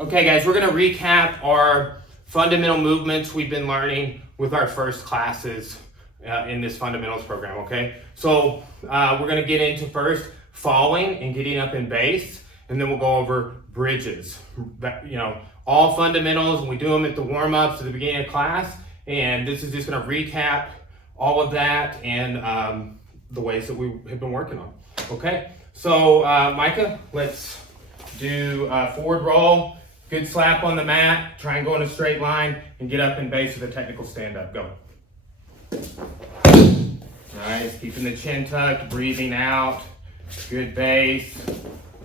Okay guys, we're gonna recap our fundamental movements we've been learning with our first classes in this fundamentals program, okay? So we're gonna get into first falling and getting up in base, and then we'll go over bridges. All fundamentals, and we do them at the warm-ups at the beginning of class, and this is just gonna recap all of that and the ways that we have been working on, okay? So Micah, let's do forward roll. Good slap on the mat, try and go in a straight line, and get up in base with a technical stand-up. Go. Nice, keeping the chin tucked, breathing out. Good base.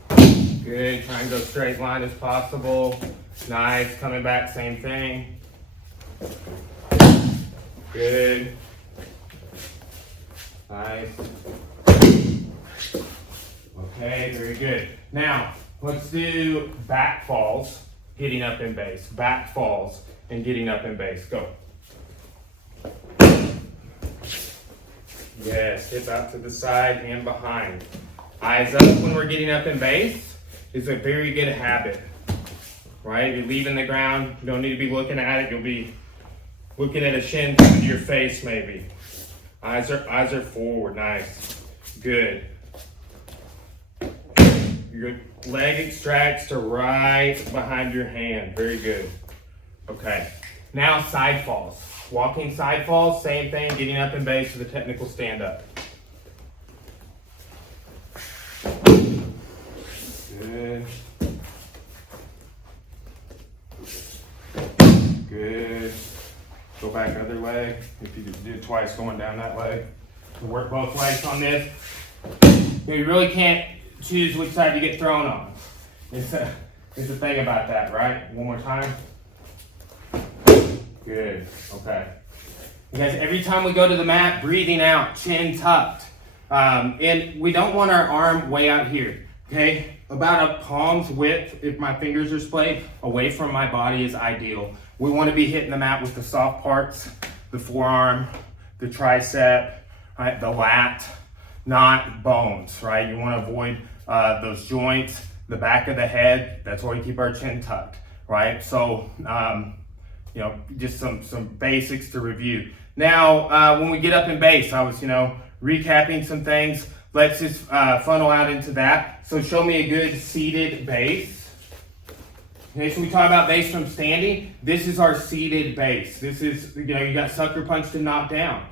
Good, try and go straight line as possible. Nice, coming back, same thing. Good. Nice. Okay, very good. Now, let's do back falls. Getting up in base, back falls, and getting up in base. Go. Yes, hip out to the side, hand behind. Eyes up when we're getting up in base is a very good habit, right? You're leaving the ground, you don't need to be looking at it. You'll be looking at a shin to your face maybe. Eyes are forward, nice, good. Your leg extracts to right behind your hand. Very good. Okay. Now side falls. Walking side falls, same thing, getting up in base with a technical stand up. Good. Good. Go back other leg. If you do it twice, going down that leg. We'll work both legs on this. You really can't choose which side you get thrown on. It's a thing about that, right? One more time. Good, okay. You guys, every time we go to the mat, breathing out, chin tucked. And we don't want our arm way out here, okay? About a palm's width, if my fingers are splayed, away from my body is ideal. We want to be hitting the mat with the soft parts, the forearm, the tricep, right? The lat, not bones, right? You want to avoid those joints, the back of the head. That's why we keep our chin tucked, right? So, just some basics to review. Now, when we get up in base, I was, recapping some things. Let's just funnel out into that. So show me a good seated base. Okay, so we talk about base from standing. This is our seated base. This is, you got sucker punched and knocked down.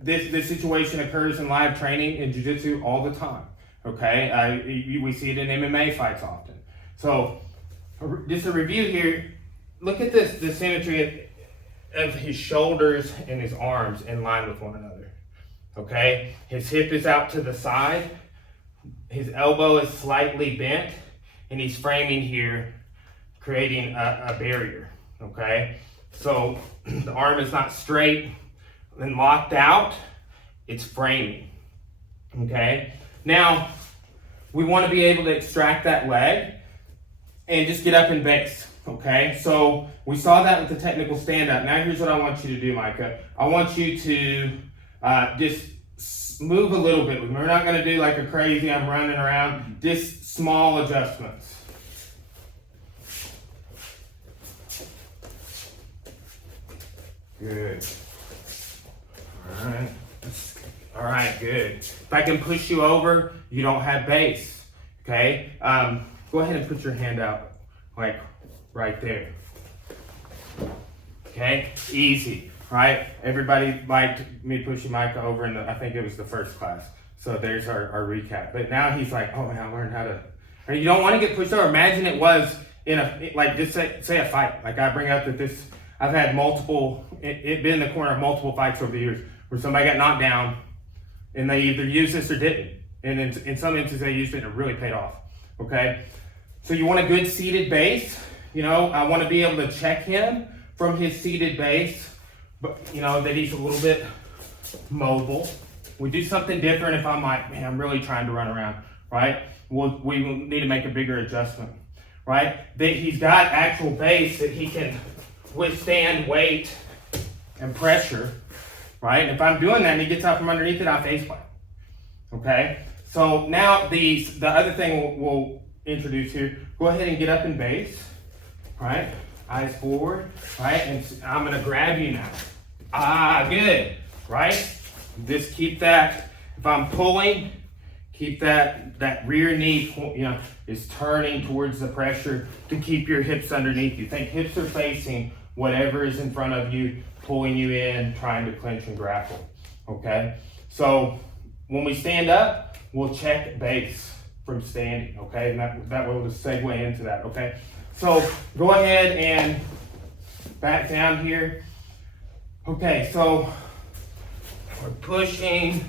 This situation occurs in live training in jiu-jitsu all the time. Okay, we see it in MMA fights often. So just a review here. Look at the symmetry of his shoulders and his arms in line with one another. Okay, his hip is out to the side. His elbow is slightly bent, and he's framing here, creating a barrier. Okay, so the arm is not straight and locked out. It's framing. Okay. Now, we want to be able to extract that leg and just get up in base, okay? So we saw that with the technical stand-up. Now here's what I want you to do, Micah. I want you to just move a little bit. We're not going to do like a crazy, I'm running around. Just small adjustments. Good. All right. All right, good. If I can push you over, you don't have base, okay? Go ahead and put your hand out, like right there. Okay, easy, right? Everybody liked me pushing Micah over in I think it was the first class. So there's our recap. But now he's like, oh man, I learned how to, you don't want to get pushed over. Imagine it was just say a fight. Like I bring up that I've had multiple, been in the corner of multiple fights over the years where somebody got knocked down, and they either used this or didn't. And in some instances, they used it and it really paid off, okay? So you want a good seated base. I want to be able to check him from his seated base, but that he's a little bit mobile. We do something different if I'm like, man, I'm really trying to run around, right? We will need to make a bigger adjustment, right? That he's got actual base that he can withstand weight and pressure, right? And if I'm doing that and he gets out from underneath it, I face plant. Okay? So now the other thing we'll introduce here. Go ahead and get up in base, right? Eyes forward, right? And I'm gonna grab you now. Good, right? Just keep that, if I'm pulling, keep that rear knee, is turning towards the pressure to keep your hips underneath you. Think hips are facing whatever is in front of you, pulling you in, trying to clinch and grapple, okay? So when we stand up, we'll check base from standing, okay? And that will just segue into that, okay? So go ahead and back down here. Okay, so we're pushing,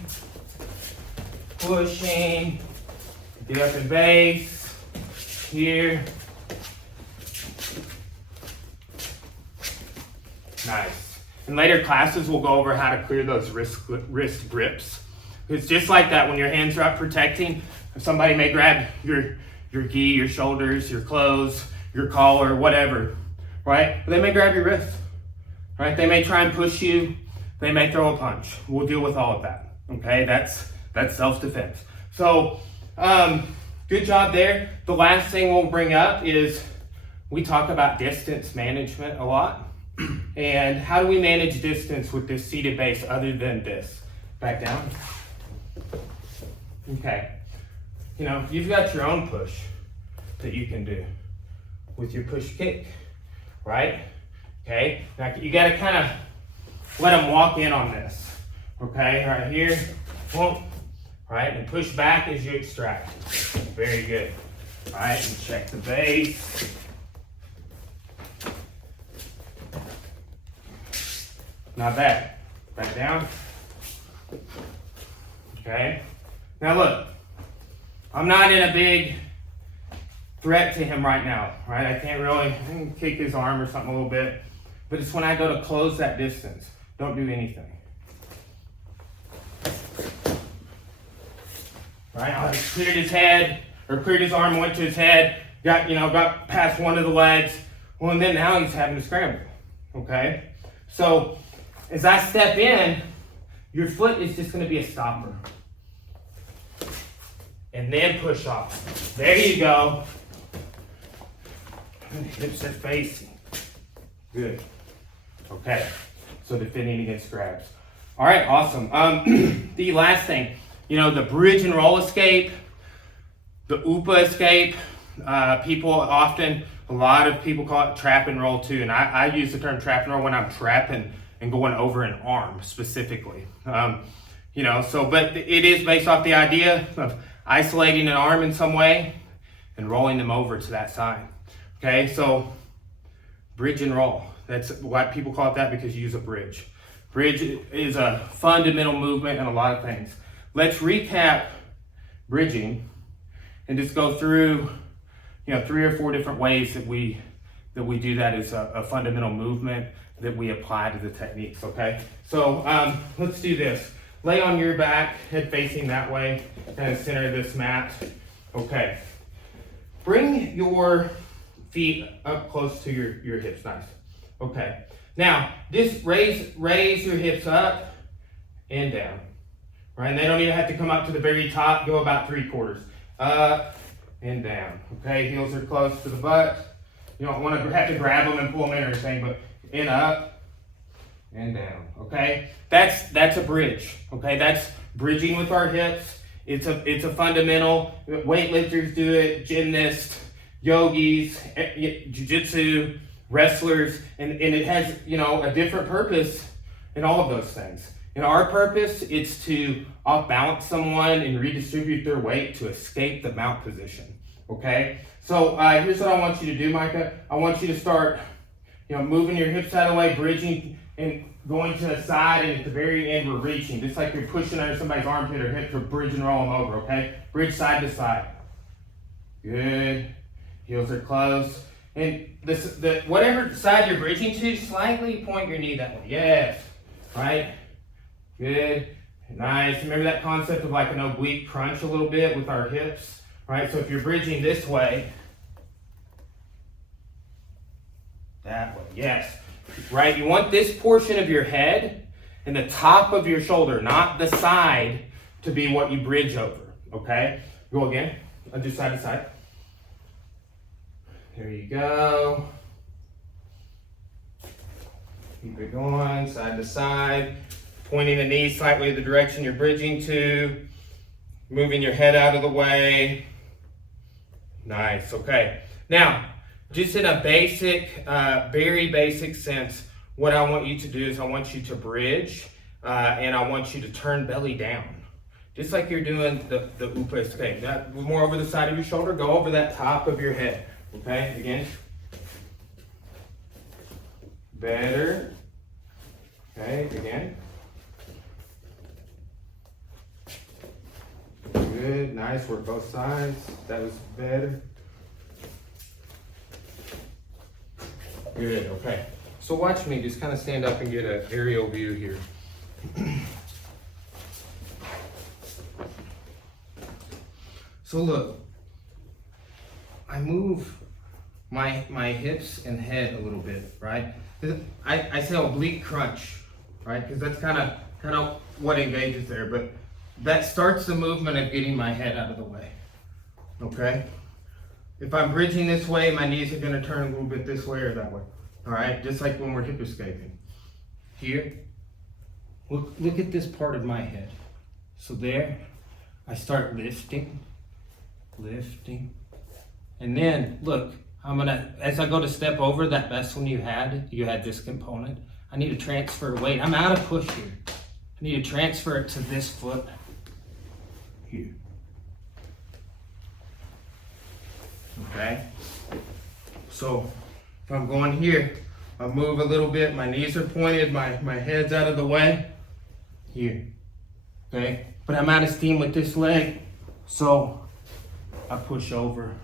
get up in base, here. Nice. In later classes, we'll go over how to clear those wrist grips. It's just like that when your hands are up protecting. Somebody may grab your gi, your shoulders, your clothes, your collar, whatever, right? But they may grab your wrist, right? They may try and push you. They may throw a punch. We'll deal with all of that, okay? That's self-defense. So, good job there. The last thing we'll bring up is we talk about distance management a lot. And how do we manage distance with this seated base other than this? Back down. Okay. You've got your own push that you can do with your push kick, right? Okay. Now you got to kind of let them walk in on this. Okay. Right here. Boom. Right. And push back as you extract. Very good. All right. And check the base. Not bad. Back down. Okay. Now look, I'm not in a big threat to him right now, right? I can kick his arm or something a little bit, but it's when I go to close that distance. Don't do anything. Right? I cleared his head, or cleared his arm, went to his head, got past one of the legs. Well, and then now he's having to scramble. Okay? So as I step in, your foot is just going to be a stopper. And then push off. There you go. And the hips are facing. Good. Okay. So defending against grabs. All right, awesome. The last thing, the bridge and roll escape, the UPA escape. A lot of people call it trap and roll too. And I use the term trap and roll when I'm trapping and going over an arm specifically. But it is based off the idea of isolating an arm in some way and rolling them over to that side. Okay, so bridge and roll. That's why people call it that, because you use a bridge. Bridge is a fundamental movement in a lot of things. Let's recap bridging and just go through 3 or 4 different ways that we do that as a fundamental movement that we apply to the techniques, okay? So let's do this. Lay on your back, head facing that way, kind of center this mat. Okay. Bring your feet up close to your hips, nice. Okay. Now, just raise your hips up and down, right? And they don't even have to come up to the very top, go about 3/4. Up and down, okay? Heels are close to the butt. You don't want to have to grab them and pull them in or anything, but in, up, and down, okay? That's a bridge, okay? That's bridging with our hips. It's a fundamental. Weightlifters do it, gymnasts, yogis, jiu-jitsu, wrestlers, and it has, a different purpose in all of those things. In our purpose, it's to off-balance someone and redistribute their weight to escape the mount position, okay? So here's what I want you to do, Micah. I want you to start, moving your hips out of the way, bridging and going to the side, and at the very end, we're reaching. Just like you're pushing under somebody's armpit or hip to bridge and roll them over, okay? Bridge side to side. Good. Heels are close. And whatever side you're bridging to, slightly point your knee that way. Yes. Right? Good. Nice. Remember that concept of like an oblique crunch a little bit with our hips? Right? So if you're bridging this way, that way. Yes. Right? You want this portion of your head and the top of your shoulder, not the side, to be what you bridge over. Okay? Go again. I'll do side to side. There you go. Keep it going, side to side. Pointing the knees slightly the direction you're bridging to. Moving your head out of the way. Nice, okay. Now, just in a basic, very basic sense, what I want you to do is I want you to bridge and I want you to turn belly down. Just like you're doing the upas. Okay, that more over the side of your shoulder, go over that top of your head. Okay, again. Better. Okay, again. Good, nice, work both sides. That was better. Good, okay. So watch me, just kind of stand up and get an aerial view here. So look, I move my hips and head a little bit, right? I say oblique crunch, right? Because that's kind of what engages there, but that starts the movement of getting my head out of the way, okay? If I'm bridging this way, my knees are gonna turn a little bit this way or that way, all right? Just like when we're hip escaping. Here, look at this part of my head. So there, I start lifting, and then look, I'm gonna, as I go to step over that best one you had this component, I need to transfer weight. I'm out of push here. I need to transfer it to this foot here. Okay? So if I'm going here, I move a little bit, my knees are pointed, my head's out of the way. Here. Okay? But I'm out of steam with this leg, so I push over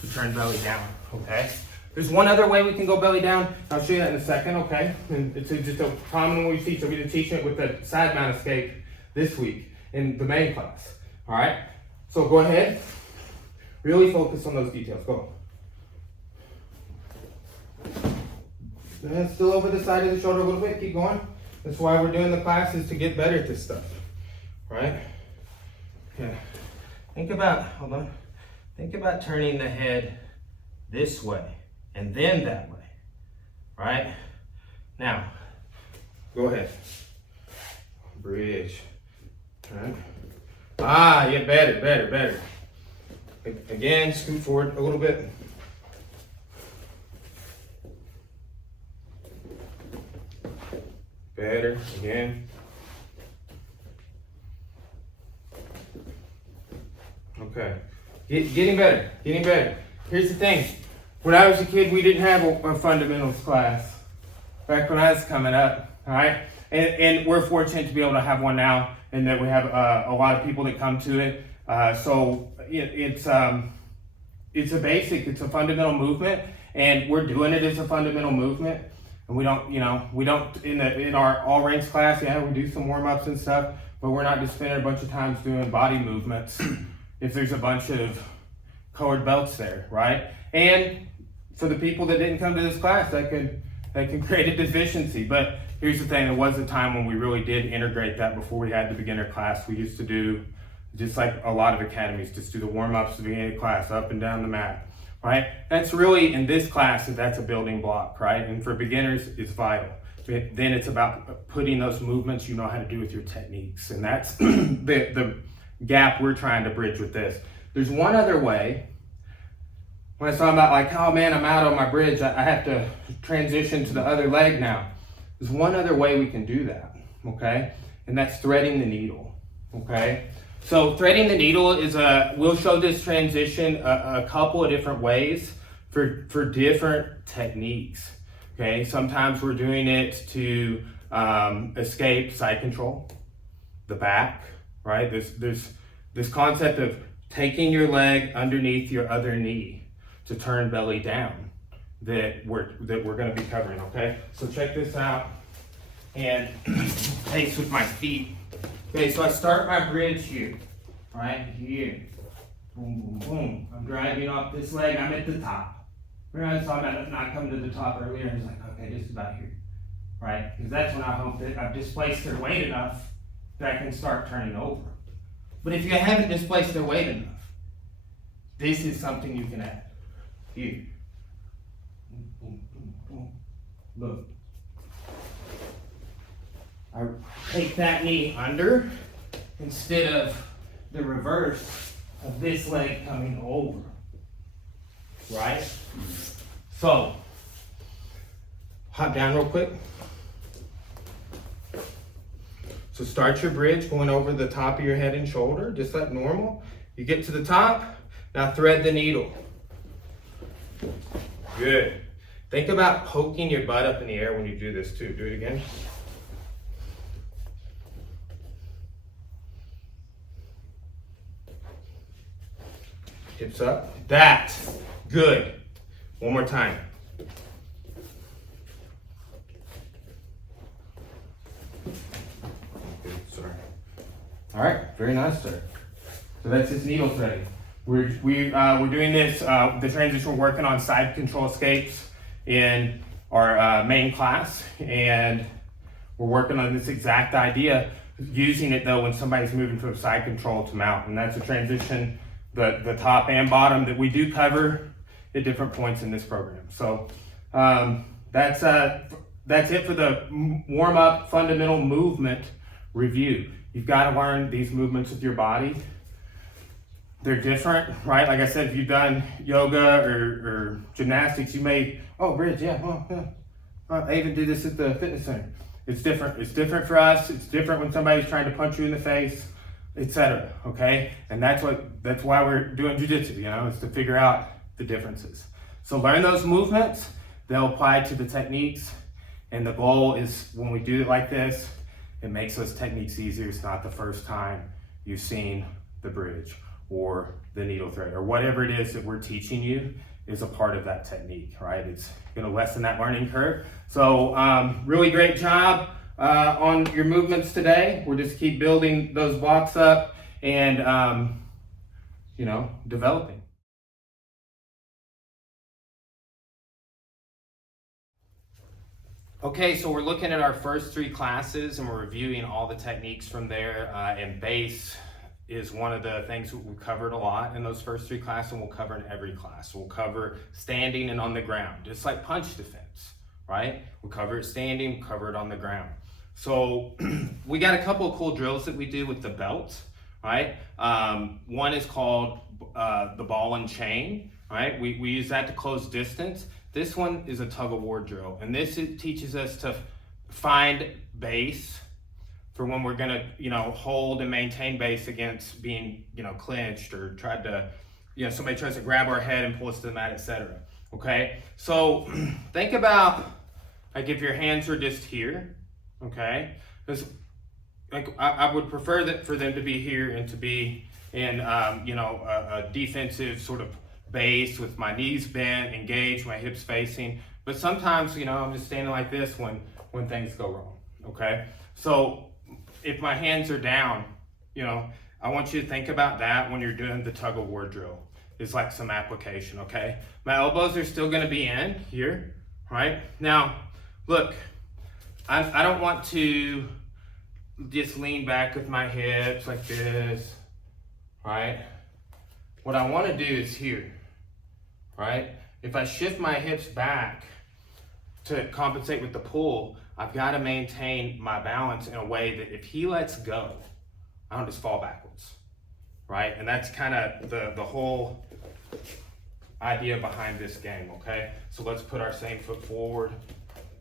to turn belly down. Okay? There's one other way we can go belly down. I'll show you that in a second, okay? And it's just a common one we teach. So we're teaching it with the side mount escape this week in the main class. All right? So go ahead. Really focus on those details. Go. And still over the side of the shoulder a little bit. Keep going. That's why we're doing the classes, to get better at this stuff. Right? Okay. Think about, hold on. Think about turning the head this way and then that way. Right? Now, go ahead. Bridge. Right? Ah, yeah, better. Again, scoot forward a little bit. Better, again. Okay, getting better. Here's the thing. When I was a kid, we didn't have a fundamentals class back when I was coming up, all right? And we're fortunate to be able to have one now, and that we have a lot of people that come to it. So it's a basic, it's a fundamental movement, and we're doing it as a fundamental movement. And we don't in our all range class, yeah, we do some warm ups and stuff, but we're not just spending a bunch of times doing body movements if there's a bunch of colored belts there, right? And for the people that didn't come to this class, that can create a deficiency. But here's the thing, there was a time when we really did integrate that before we had the beginner class. We used to do, just like a lot of academies, just do the warm-ups at the beginning of class, up and down the mat, right? That's really, in this class, that's a building block, right? And for beginners, it's vital. Then it's about putting those movements you know how to do with your techniques. And that's the gap we're trying to bridge with this. There's one other way. When I was talking about like, oh man, I'm out on my bridge, I have to transition to the other leg now. There's one other way we can do that, okay? And that's threading the needle, okay? So threading the needle is we'll show this transition a couple of different ways for different techniques, okay? Sometimes we're doing it to escape side control, the back, right? There's this concept of taking your leg underneath your other knee to turn belly down that we're gonna be covering, okay? So check this out, and pace with my feet. Okay, so I start my bridge here, right here. Boom, boom, boom. I'm driving off this leg, I'm at the top. Remember I was talking about not coming to the top earlier, and I was like, okay, this is about here, right? Because that's when I hope that I've displaced their weight enough that I can start turning over. But if you haven't displaced their weight enough, this is something you can add. Here. Look. I take that knee under instead of the reverse of this leg coming over, right? So, hop down real quick. So start your bridge going over the top of your head and shoulder, just like normal. You get to the top, now thread the needle. Good. Think about poking your butt up in the air when you do this too. Do it again. Hips up. That's good. One more time. Good, sorry. All right, very nice, sir. So that's his needle threading. We're doing this, the transition, we're working on side control escapes in our main class, and we're working on this exact idea, using it though when somebody's moving from side control to mount, and that's a transition, the top and bottom that we do cover at different points in this program. So that's it for the warm-up fundamental movement review. You've got to learn these movements with your body. They're different, right? Like I said, if you've done yoga or gymnastics, you may, oh, bridge, yeah, I even did this at the fitness center. It's different. It's different for us. It's different when somebody's trying to punch you in the face, etc. Okay, and that's why we're doing jiu-jitsu. You know, is to figure out the differences. So learn those movements. They'll apply to the techniques, and the goal is when we do it like this, it makes those techniques easier. It's not the first time you've seen the bridge or the needle thread or whatever it is that we're teaching you is a part of that technique, right? It's going to lessen that learning curve. So really great job on your movements today. We'll just keep building those blocks up and, developing. Okay, so we're looking at our first 3 classes and we're reviewing all the techniques from there, and base is one of the things we covered a lot in those first 3 classes, and we'll cover in every class. We'll cover standing and on the ground, just like punch defense, right? We'll cover it standing, we'll cover it on the ground. So we got a couple of cool drills that we do with the belt, right? One is called the ball and chain, right? We use that to close distance. This one is a tug of war drill, and this teaches us to find base for when we're gonna, hold and maintain base against being, clinched or tried to, somebody tries to grab our head and pull us to the mat, etc. Okay, so think about like if your hands are just here, okay? Because like I would prefer that for them to be here and to be in, a defensive sort of base with my knees bent, engaged, my hips facing. But sometimes, I'm just standing like this when things go wrong, okay? So if my hands are down, I want you to think about that when you're doing the tug of war drill. It's like some application, okay? My elbows are still gonna be in here, right? Now, look, I don't want to just lean back with my hips like this, right? What I wanna do is here, right? If I shift my hips back to compensate with the pull, I've got to maintain my balance in a way that if he lets go, I don't just fall backwards, right? And that's kind of the whole idea behind this game, okay? So let's put our same foot forward.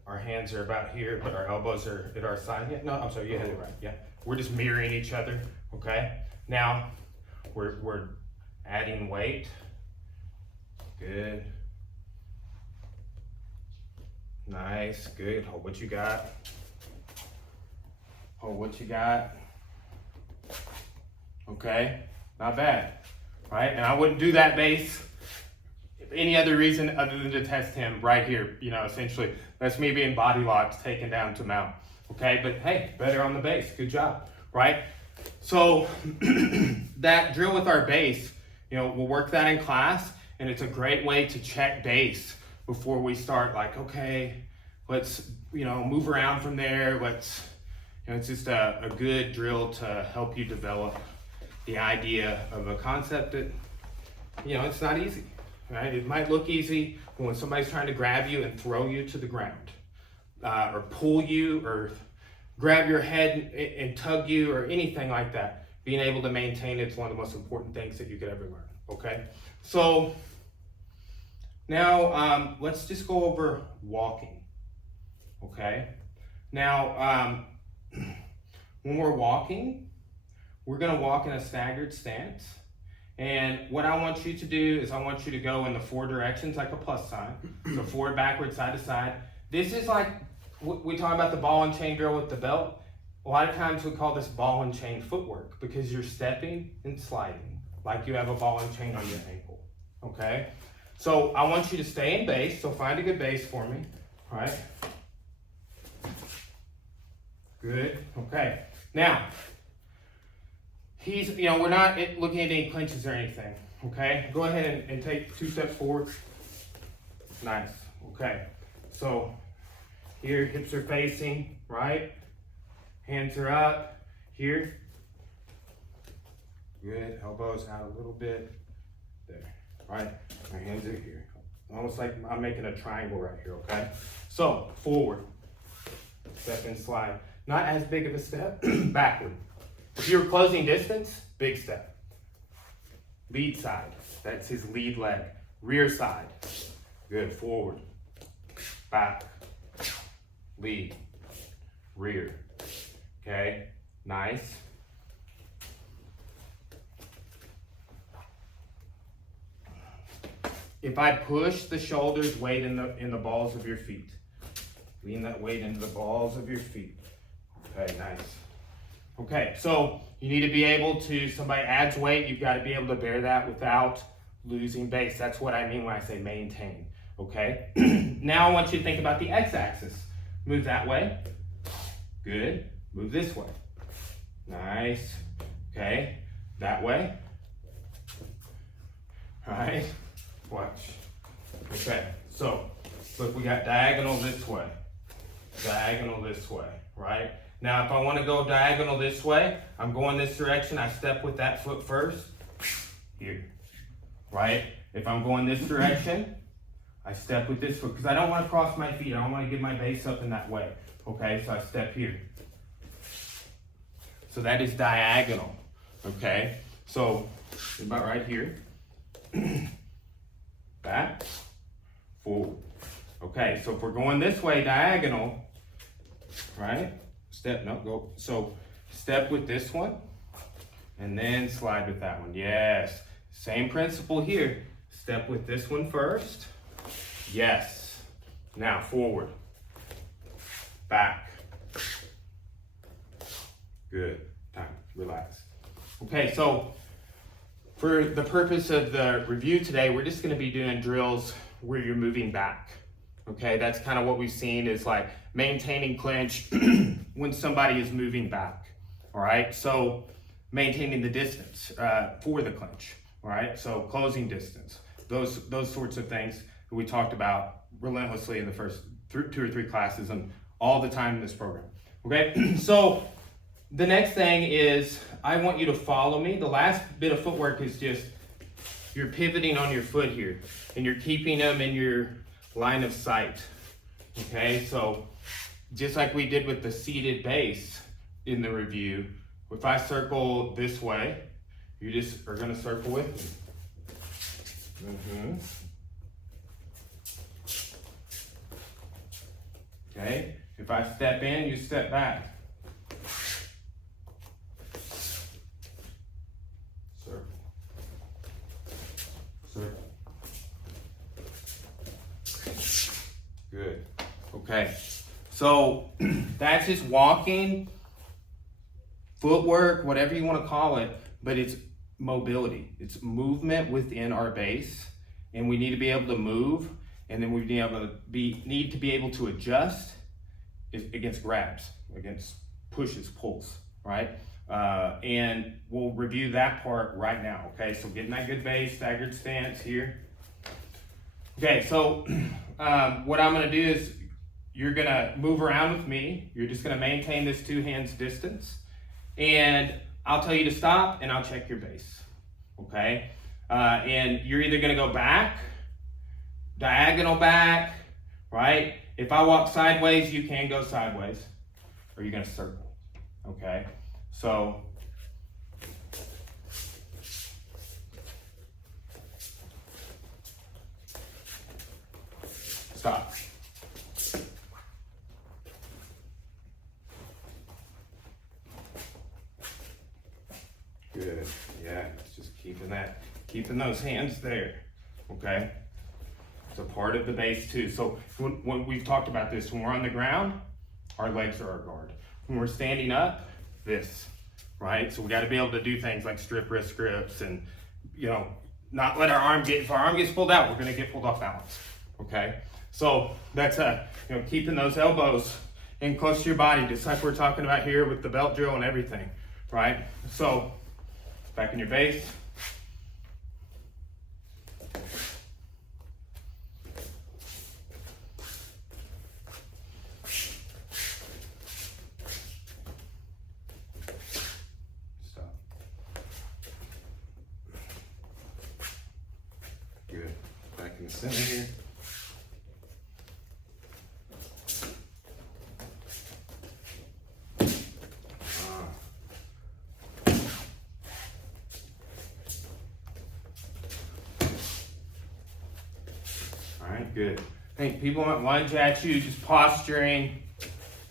Our hands are about here, but our elbows are at our side. Yeah, no, I'm sorry, you had it right, yeah. We're just mirroring each other, okay? Now, we're adding weight. Good. Nice, good. Hold what you got. Hold what you got. Okay, not bad, right? And I wouldn't do that base if any other reason other than to test him right here. Essentially, that's me being body locked, taken down to mount. Okay, but hey, better on the base. Good job, right? So that drill with our base, we'll work that in class, and it's a great way to check base before we start, like, okay, let's, move around from there. Let's, it's just a good drill to help you develop the idea of a concept that, it's not easy, right? It might look easy, but when somebody's trying to grab you and throw you to the ground, or pull you or grab your head and tug you or anything like that. Being able to maintain it's one of the most important things that you could ever learn, okay? So now let's just go over walking, okay? Now, when we're walking, we're gonna walk in a staggered stance. And what I want you to do is I want you to go in the 4 directions like a plus sign. So forward, backward, side to side. This is like, we talk about the ball and chain drill with the belt. A lot of times we call this ball and chain footwork because you're stepping and sliding like you have a ball and chain on your ankle, okay? So I want you to stay in base, so find a good base for me, all right? Good, okay. Now, we're not looking at any clinches or anything, okay? Go ahead and take 2 steps forward. Nice, okay. So here, hips are facing, right? Hands are up, here. Good, elbows out a little bit. There, all right? My hands are here. Almost like I'm making a triangle right here, okay? So, forward, step and slide. Not as big of a step, backward. If you're closing distance, big step. Lead side, that's his lead leg. Rear side, good, forward, back, lead, rear. Okay, nice. If I push the shoulders, weight in the balls of your feet. Lean that weight into the balls of your feet. Okay, nice. Okay, so you need to be able to, somebody adds weight, you've got to be able to bear that without losing base. That's what I mean when I say maintain, okay? Now I want you to think about the x-axis. Move that way. Good. Move this way. Nice. Okay. That way. All right. Watch. Okay. So, look, we got diagonal this way. Diagonal this way, right? Now, if I want to go diagonal this way, I'm going this direction. I step with that foot first. Here. Right? If I'm going this direction, I step with this foot because I don't want to cross my feet. I don't want to get my base up in that way. Okay? So I step here. So that is diagonal, okay? So about right here, back, forward. Okay, so if we're going this way, diagonal, right? Step, no, go. So step with this one, and then slide with that one. Yes, same principle here. Step with this one first. Yes. Now forward, back. Good. Time. Relax. Okay, so for the purpose of the review today, we're just going to be doing drills where you're moving back. Okay, that's kind of what we've seen is like maintaining clinch when somebody is moving back. All right, so maintaining the distance for the clinch. All right, so closing distance, those sorts of things that we talked about relentlessly in the first 2 or 3 classes and all the time in this program. Okay, so the next thing is I want you to follow me. The last bit of footwork is just you're pivoting on your foot here and you're keeping them in your line of sight. Okay, so just like we did with the seated base in the review, if I circle this way, you just are going to circle with me. Okay, if I step in, you step back. Good. Okay. So that's just walking, footwork, whatever you want to call it, but it's mobility. It's movement within our base, and we need to be able to move, and then we need to be able to adjust against grabs, against pushes, pulls, right? And we'll review that part right now. Okay, so getting that good base, staggered stance here. Okay, so what I'm going to do is you're going to move around with me. You're just going to maintain this 2 hands distance. And I'll tell you to stop and I'll check your base. Okay? And you're either going to go back, diagonal back, right? If I walk sideways, you can go sideways, or you're gonna circle, okay? So, stop. Good, yeah, it's just keeping those hands there, okay? It's a part of the base too. So when we've talked about this, when we're on the ground, our legs are our guard. When we're standing up, this, right? So we gotta be able to do things like strip wrist grips and, you know, not let our arm get, if our arm gets pulled out, we're gonna get pulled off balance, okay? So that's you know, keeping those elbows in close to your body, just like we're talking about here with the belt drill and everything, right? So back in your base. Stop. Good. Back in the center here. Good. I think people might lunge at you, just posturing,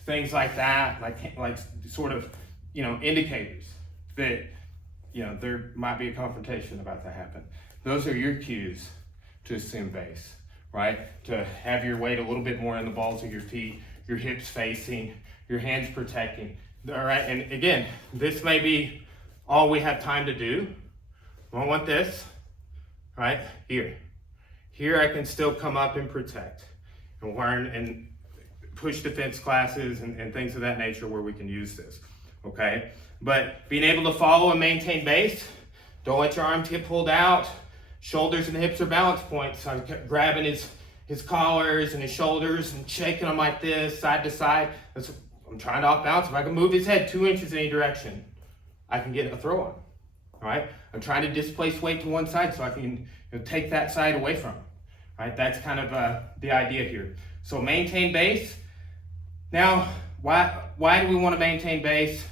things like that, like sort of, you know, indicators that, you know, there might be a confrontation about to happen. Those are your cues to assume base, right? To have your weight a little bit more in the balls of your feet, your hips facing, your hands protecting. All right, and again, this may be all we have time to do. I want this, right? Here I can still come up and protect and learn and push defense classes and things of that nature where we can use this, okay? But being able to follow and maintain base, don't let your arms get pulled out. Shoulders and hips are balance points. I'm grabbing his collars and his shoulders and shaking them like this, side to side. I'm trying to off balance. If I can move his head 2 inches in any direction, I can get a throw on, all right? I'm trying to displace weight to one side so I can take that side away from him. Right, that's kind of the idea here. So maintain base. Now, why do we want to maintain base?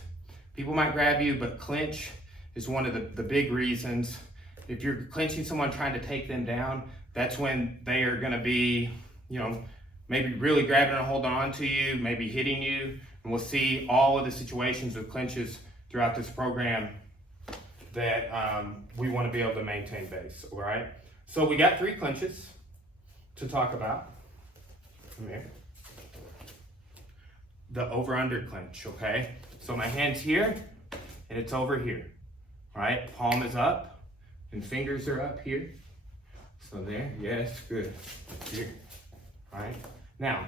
People might grab you, but clinch is one of the big reasons. If you're clinching someone trying to take them down, that's when they are going to be, you know, maybe really grabbing and holding on to you, maybe hitting you. And we'll see all of the situations with clinches throughout this program that we want to be able to maintain base, all right? So we got 3 clinches to talk about. Come here. The over-under clinch, okay? So my hand's here, and it's over here, right? Palm is up, and fingers are up here. So there, yes, good. Here, all right? Now,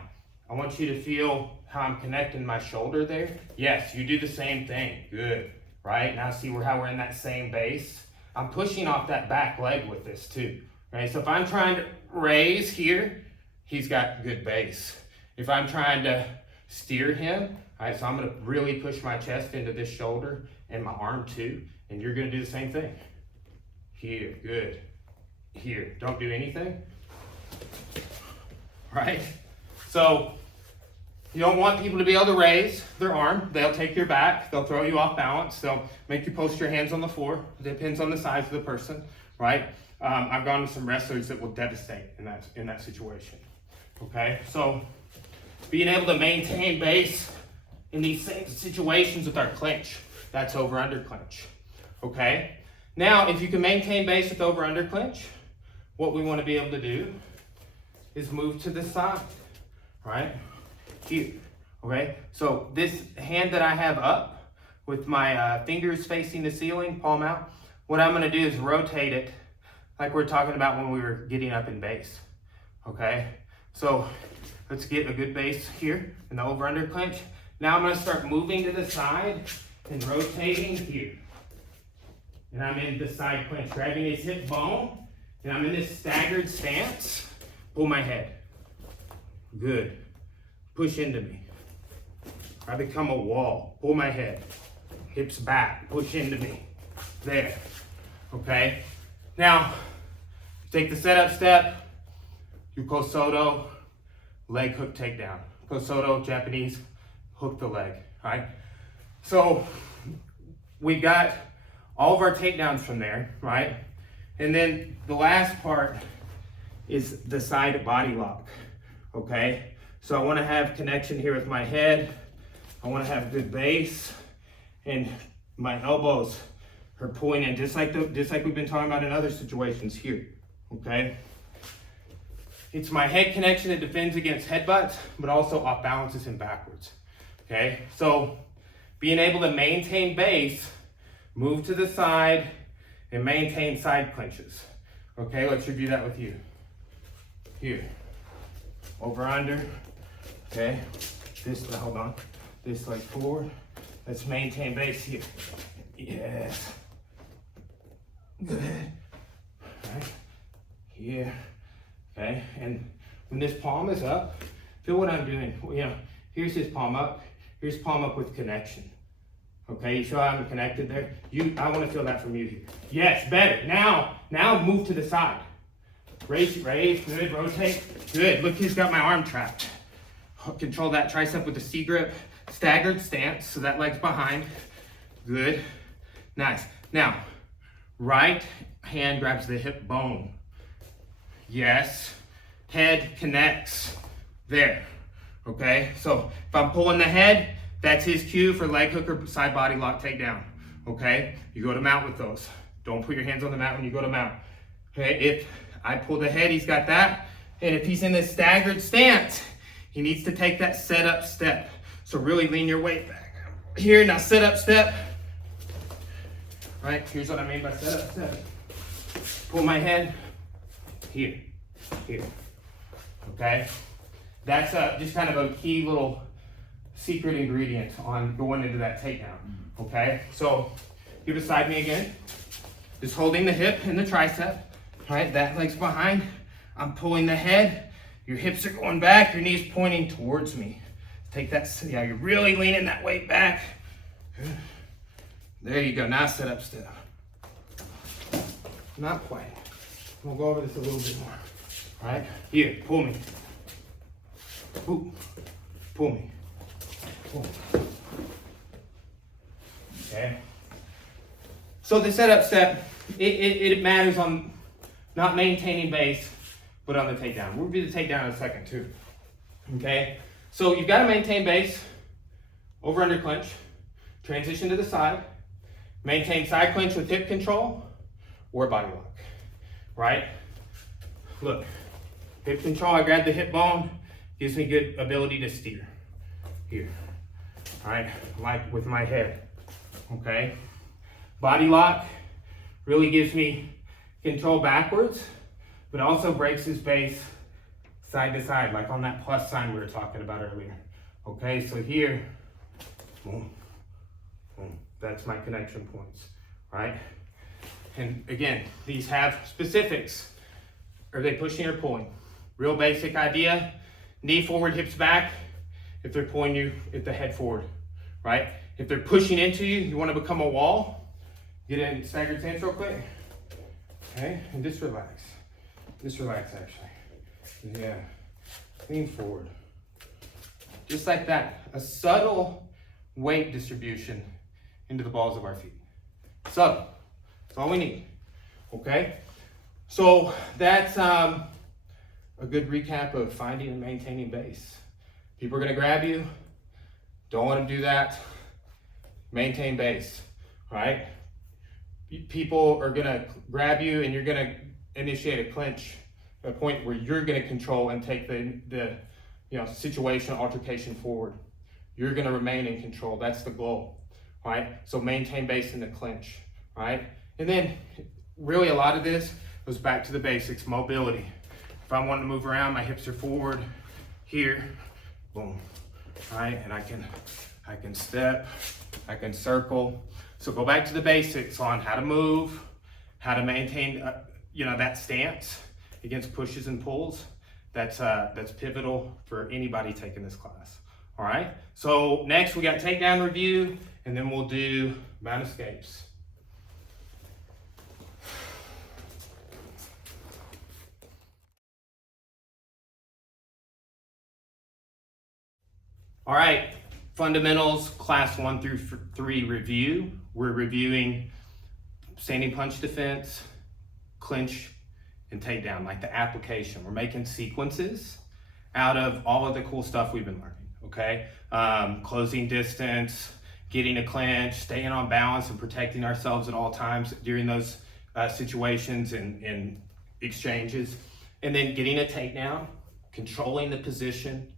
I want you to feel how I'm connecting my shoulder there. Yes, you do the same thing, good, right? Now see how we're in that same base? I'm pushing off that back leg with this too. Right, so if I'm trying to raise here, he's got good base. If I'm trying to steer him, all right, so I'm gonna really push my chest into this shoulder and my arm too, and you're gonna do the same thing. Here, good. Here, don't do anything, right? So you don't want people to be able to raise their arm. They'll take your back, they'll throw you off balance, they'll make you post your hands on the floor. It depends on the size of the person, right? I've gone to some wrestlers that will devastate in that situation, okay? So being able to maintain base in these same situations with our clinch, that's over-under clinch, okay? Now, if you can maintain base with over-under clinch, what we want to be able to do is move to the side, right? Here, okay? So this hand that I have up with my fingers facing the ceiling, palm out, what I'm going to do is rotate it like we're talking about when we were getting up in base, okay? So let's get a good base here in the over-under clinch. Now I'm gonna start moving to the side and rotating here. And I'm in the side clinch, grabbing his hip bone, and I'm in this staggered stance. Pull my head, good. Push into me. I become a wall, pull my head, hips back, push into me, there, okay? Now, take the setup step, Yuko Soto, leg hook takedown. Kosoto, Japanese, hook the leg, all right? So we got all of our takedowns from there, right? And then the last part is the side body lock, okay? So I wanna have connection here with my head. I wanna have good base, and my elbows are pulling in, just like we've been talking about in other situations here, okay? It's my head connection that defends against headbutts, but also off balances and backwards, okay? So being able to maintain base, move to the side, and maintain side clinches. Okay, let's review that with you. Here, over, under, okay? This, hold on, this leg forward. Let's maintain base here. Yes. Good. All right, here, okay? And when this palm is up, feel what I'm doing. You know, here's his palm up, here's palm up with connection. Okay, you see how I'm connected there? I want to feel that from you here. Yes, better. Now move to the side. Raise, good, rotate, good. Look, he's got my arm trapped. Control that tricep with the C grip. Staggered stance, so that leg's behind. Good, nice. Now, right hand grabs the hip bone. Yes, head connects there. Okay, so if I'm pulling the head, that's his cue for leg hook or side body lock takedown. Okay, you go to mount with those. Don't put your hands on the mat when you go to mount. Okay, if I pull the head, he's got that. And if he's in this staggered stance, he needs to take that set up step. So really lean your weight back. Here, now set up step. Right, here's what I mean by set up step. Pull my head, here. Okay, that's just kind of a key little secret ingredient on going into that takedown, okay? So you beside me again, just holding the hip and the tricep, all right? That leg's behind, I'm pulling the head, your hips are going back, your knees pointing towards me. Take that, yeah, you're really leaning that weight back. There you go, now set up step. Not quite. We'll go over this a little bit more, all right? Here, pull me. Ooh, pull me. Okay. So the setup step, it matters on not maintaining base, but on the takedown. We'll review the takedown in a second too. Okay. So you've got to maintain base, over under clinch, transition to the side, maintain side clinch with hip control or body lock. Right? Look, hip control. I grab the hip bone, gives me good ability to steer. Here. All right, like with my head, okay? Body lock really gives me control backwards, but also breaks his base side to side, like on that plus sign we were talking about earlier. Okay, so here, boom, boom, that's my connection points, right? And again, these have specifics. Are they pushing or pulling? Real basic idea, knee forward, hips back. If they're pulling you at the head forward, right? If they're pushing into you, you want to become a wall. Get in staggered stance real quick. Okay, and just relax. Just relax, actually. Yeah, lean forward. Just like that. A subtle weight distribution into the balls of our feet. Subtle. That's all we need. Okay? So that's a good recap of finding and maintaining base. People are going to grab you. Don't let them do that. Maintain base, right? People are going to grab you and you're going to initiate a clinch, a point where you're going to control and take the situation, altercation forward. You're going to remain in control. That's the goal, right? So maintain base in the clinch, right? And then really a lot of this goes back to the basics, mobility. If I'm wanting to move around, my hips are forward here. Boom, right? And I can step, I can circle. So go back to the basics on how to move, how to maintain, that stance against pushes and pulls. That's pivotal for anybody taking this class. All right. So next we got takedown review, and then we'll do mount escapes. All right, fundamentals, class 1 through 3 review. We're reviewing standing punch defense, clinch, and takedown, like the application. We're making sequences out of all of the cool stuff we've been learning, okay? Closing distance, getting a clinch, staying on balance and protecting ourselves at all times during those situations and exchanges. And then getting a takedown, controlling the position,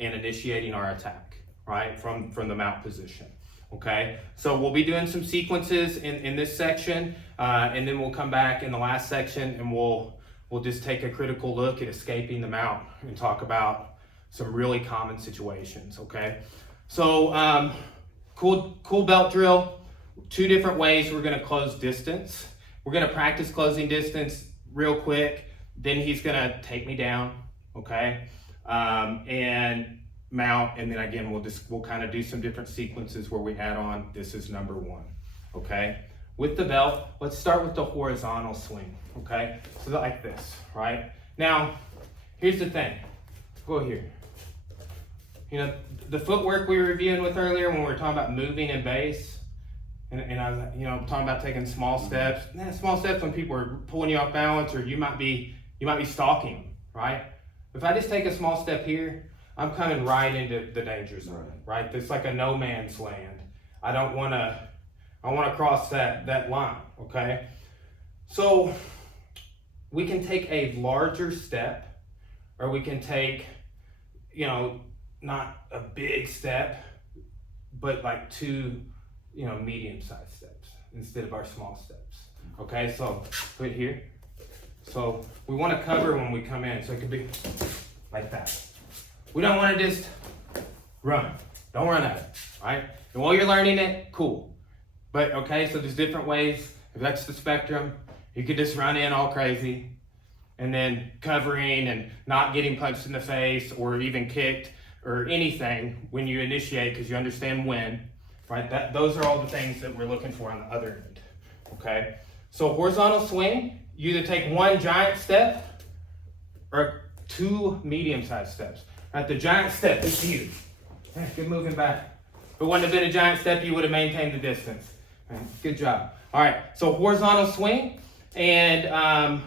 and initiating our attack, right? From the mount position, okay? So we'll be doing some sequences in this section, and then we'll come back in the last section and we'll just take a critical look at escaping the mount and talk about some really common situations, okay? So cool belt drill, 2 different ways we're gonna close distance. We're gonna practice closing distance real quick, then he's gonna take me down, okay? And mount, and then again we'll kind of do some different sequences where we add on. This is number 1, okay? With the belt, let's start with the horizontal swing, okay? So like this, right? Now, here's the thing. Go here. You know, the footwork we were reviewing with earlier when we were talking about moving and base, and I was, you know, talking about taking small steps. Small steps when people are pulling you off balance, or you might be stalking them, right? If I just take a small step here, I'm coming right into the danger zone, right? It's like a no man's land. I want to cross that line, okay? So we can take a larger step, or we can take, you know, not a big step, but like 2, you know, medium-sized steps instead of our small steps, okay? So put it here. So we want to cover when we come in, so it could be like that. We don't want to just run. Don't run at it, right? And while you're learning it, cool. But okay, so there's different ways. If that's the spectrum, you could just run in all crazy and then covering and not getting punched in the face or even kicked or anything when you initiate, because you understand when, right? Those are all the things that we're looking for on the other end, okay? So horizontal swing, you either take 1 giant step or 2 medium-sized steps. Right, the giant step is huge. Good moving back. If it wouldn't have been a giant step, you would have maintained the distance. Right, good job. All right, so horizontal swing, and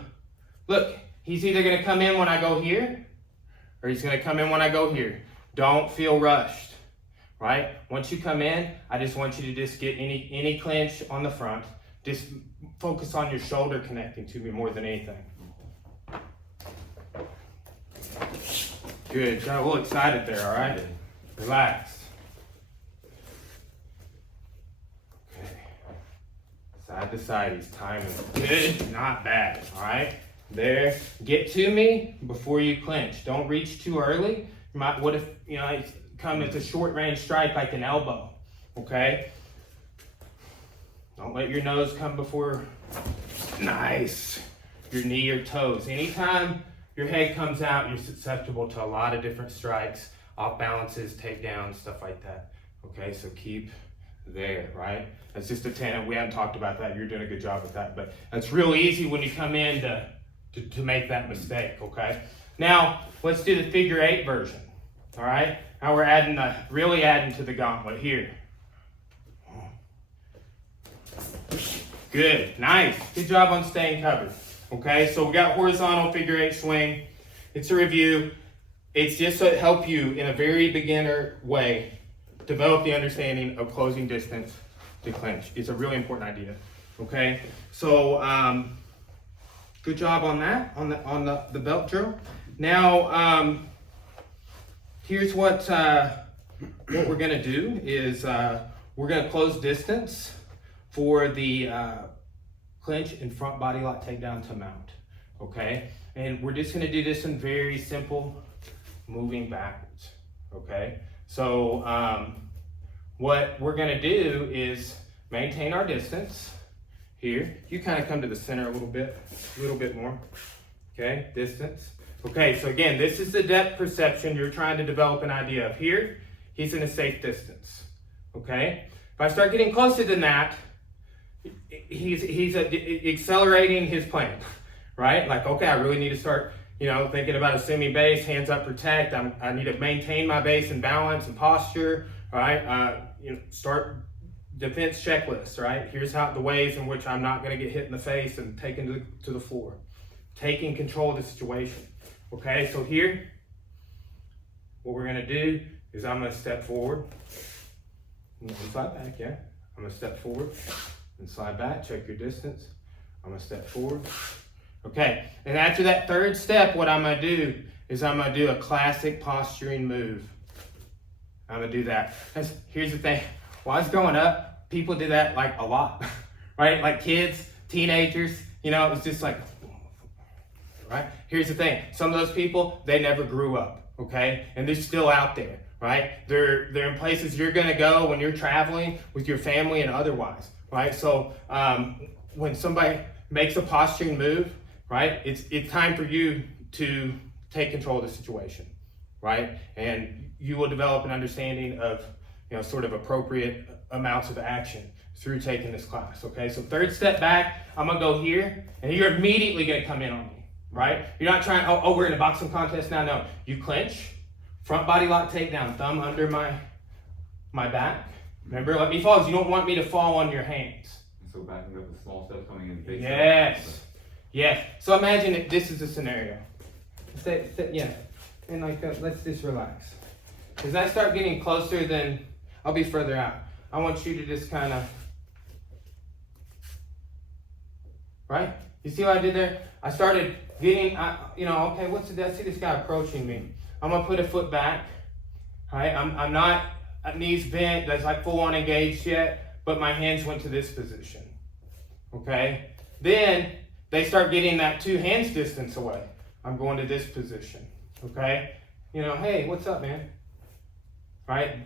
look, he's either gonna come in when I go here, or he's gonna come in when I go here. Don't feel rushed, right? Once you come in, I just want you to just get any clinch on the front. Just focus on your shoulder connecting to me more than anything. Good, got a little excited there, all right? Relax. Okay, side to side, he's timing. Good, not bad, all right? There, get to me before you clinch. Don't reach too early. What if, you know, it's come as a short range strike like an elbow, okay? Don't let your nose come before, nice, your knee or toes. Anytime your head comes out, you're susceptible to a lot of different strikes, off balances, takedowns, stuff like that. Okay, so keep there, right? That's just a tenet. We haven't talked about that. You're doing a good job with that, but that's real easy when you come in to make that mistake, okay? Now, let's do the figure 8 version, all right? Now we're really adding to the gauntlet here. Good, nice. Good job on staying covered. Okay, so we got horizontal figure 8 swing. It's a review. It's just to help you in a very beginner way develop the understanding of closing distance to clinch. It's a really important idea. Okay, so good job on that, on the belt drill. Now, here's what we're gonna do is we're gonna close distance for the clinch and front body lock takedown to mount, okay? And we're just gonna do this in very simple moving backwards, okay? So what we're gonna do is maintain our distance here. You kind of come to the center a little bit more, okay? Distance. Okay, so again, this is the depth perception you're trying to develop an idea of. Here, he's in a safe distance, okay? If I start getting closer than that, he's accelerating his plan, right? Like, okay, I really need to start you know, thinking about a semi-base, hands up, protect. I need to maintain my base and balance and posture, all right? You know, start defense checklist, right? Here's how the ways in which I'm not going to get hit in the face and taken to the floor. Taking control of the situation, okay? So here, what we're going to do is I'm going to step forward and slide back, yeah? I'm going to step forward and slide back, check your distance. I'm going to step forward. Okay, and after that third step, what I'm going to do is I'm going to do a classic posturing move. I'm going to do that. Because here's the thing. While I was growing up, people did that like a lot, right? Like kids, teenagers, you know, it was just like, right? Here's the thing. Some of those people, they never grew up, okay? And they're still out there, right? They're in places you're going to go when you're traveling with your family and otherwise, right? So when somebody makes a posturing move, right, it's time for you to take control of the situation, right? And you will develop an understanding of, you know, sort of appropriate amounts of action through taking this class, okay? So third step back, I'm gonna go here, and you're immediately gonna come in on me, right? You're not trying, oh, we're in a boxing contest now, no. You clinch, front body lock takedown, thumb under my back. Remember, let me fall, you don't want me to fall on your hands. So backing up the small steps coming in face. Yes, yes. So imagine if this is a scenario. Yeah, and like, let's just relax. As I start getting closer, then I'll be further out. I want you to just kind of, right? You see what I did there? I started getting, you know, okay, I see this guy approaching me. I'm gonna put a foot back, right? I'm not at knees bent, that's like full on engaged yet, but my hands went to this position, okay? Then they start getting that 2 hands distance away. I'm going to this position, okay? You know, hey, what's up, man? Right?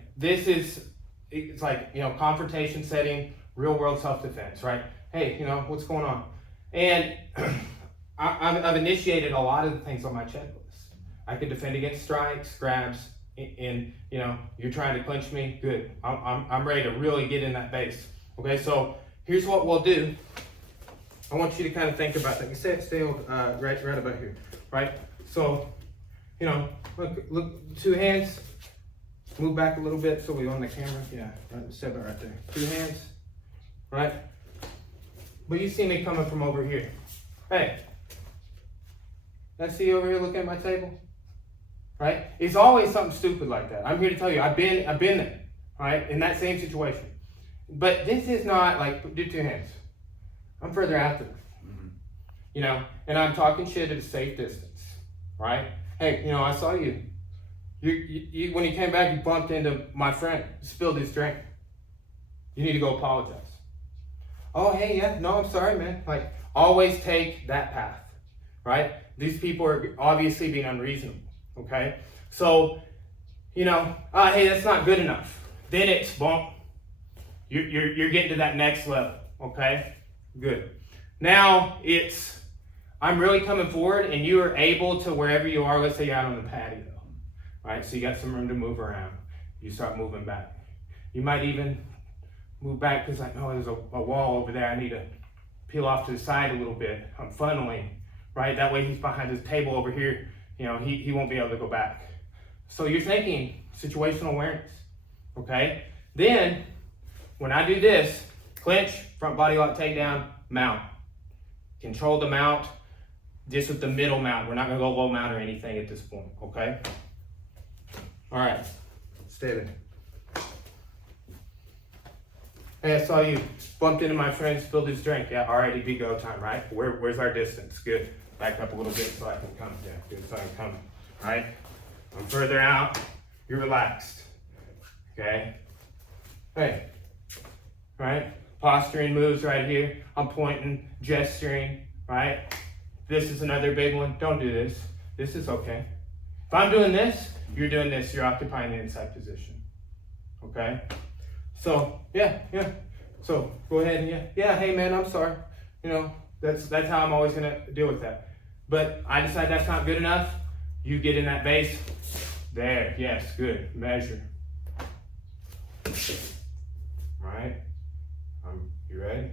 It's like, you know, confrontation setting, real world self-defense, right? Hey, you know, what's going on? And I've initiated a lot of the things on my checklist. I could defend against strikes, grabs, and you know, you're trying to clinch me, good. I'm ready to really get in that base. Okay, so here's what we'll do. I want you to kind of think about that. You stay right about here, right? So, you know, look, 2 hands. Move back a little bit so we're on the camera. Yeah, right, step it right there. 2 hands, right? But you see me coming from over here. Hey, I see you over here looking at my table, right? It's always something stupid like that. I'm here to tell you, I've been there, right? In that same situation. But this is not like, do 2 hands. I'm further out there, you know, and I'm talking shit at a safe distance, right? Hey, you know, I saw you. You when you came back, you bumped into my friend, spilled his drink. You need to go apologize. Oh, hey, yeah, no, I'm sorry, man. Like, always take that path, right? These people are obviously being unreasonable, okay? So, you know, hey, that's not good enough. Then it's bump. You're getting to that next level, okay? Good. Now I'm really coming forward, and you are able to, wherever you are, let's say you're out on the patio. Right, so you got some room to move around. You start moving back. You might even move back because like, oh, there's a wall over there. I need to peel off to the side a little bit. I'm funneling, right? That way he's behind this table over here. You know, he won't be able to go back. So you're thinking situational awareness, okay? Then, when I do this, clinch, front body lock, takedown, mount. Control the mount, just with the middle mount. We're not gonna go low mount or anything at this point, okay? All right, stay there. Hey, I saw you bumped into my friend, spilled his drink. Yeah, all right, it'd be go time, right? Where's our distance? Good. Back up a little bit so I can come. Yeah, good, so I can come. All right, I'm further out. You're relaxed. Okay. Hey, right? Posturing moves right here. I'm pointing, gesturing, right? This is another big one. Don't do this. This is okay. If I'm doing this, you're doing this, you're occupying the inside position, okay? So, yeah. So, go ahead and yeah, hey man, I'm sorry. You know, that's how I'm always gonna deal with that. But I decide that's not good enough, you get in that base. There, yes, good, measure. Right, you ready?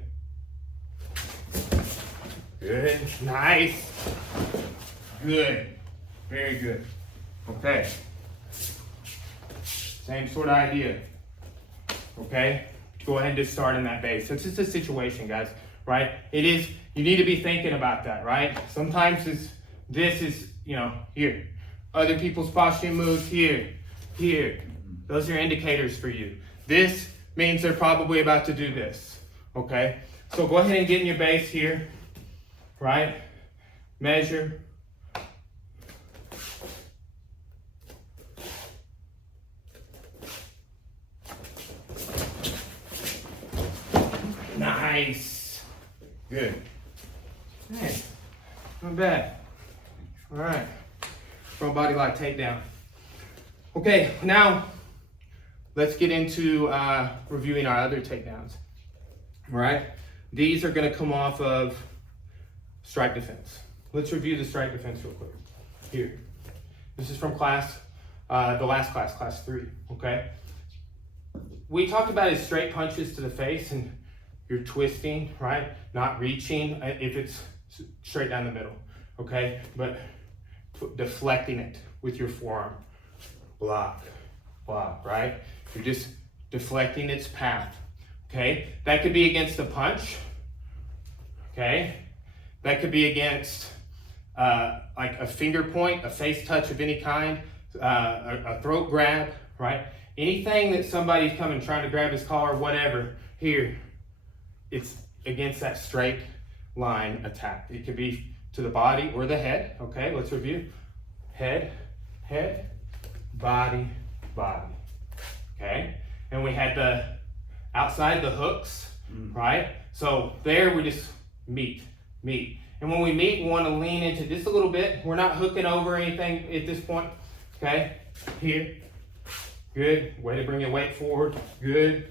Good, nice. Good. Very good. Okay. Same sort of idea. Okay. Go ahead and just start in that base. So it's just a situation, guys, right? It is, you need to be thinking about that, right? Sometimes this is, you know, here. Other people's posturing moves here, here. Those are indicators for you. This means they're probably about to do this, okay? So go ahead and get in your base here, right? Measure. Nice. Good. Hey, not bad. All right. Front body lock takedown. Okay, now let's get into reviewing our other takedowns. All right. These are going to come off of strike defense. Let's review the strike defense real quick. Here. This is from class, the last class, class 3. Okay. We talked about his straight punches to the face, and you're twisting, right? Not reaching if it's straight down the middle. Okay. But deflecting it with your forearm. Block, block, right? You're just deflecting its path. Okay, that could be against a punch. Okay, that could be against like a finger point, a face touch of any kind, a throat grab, right? Anything that somebody's coming trying to grab his collar, whatever, here, it's against that straight line attack. It could be to the body or the head. Okay, let's review. Head, head, body, body. Okay, and we had the outside the hooks, right? So there we just meet. And when we meet, we want to lean into just a little bit. We're not hooking over anything at this point. Okay, here. Good. Way to bring your weight forward. Good.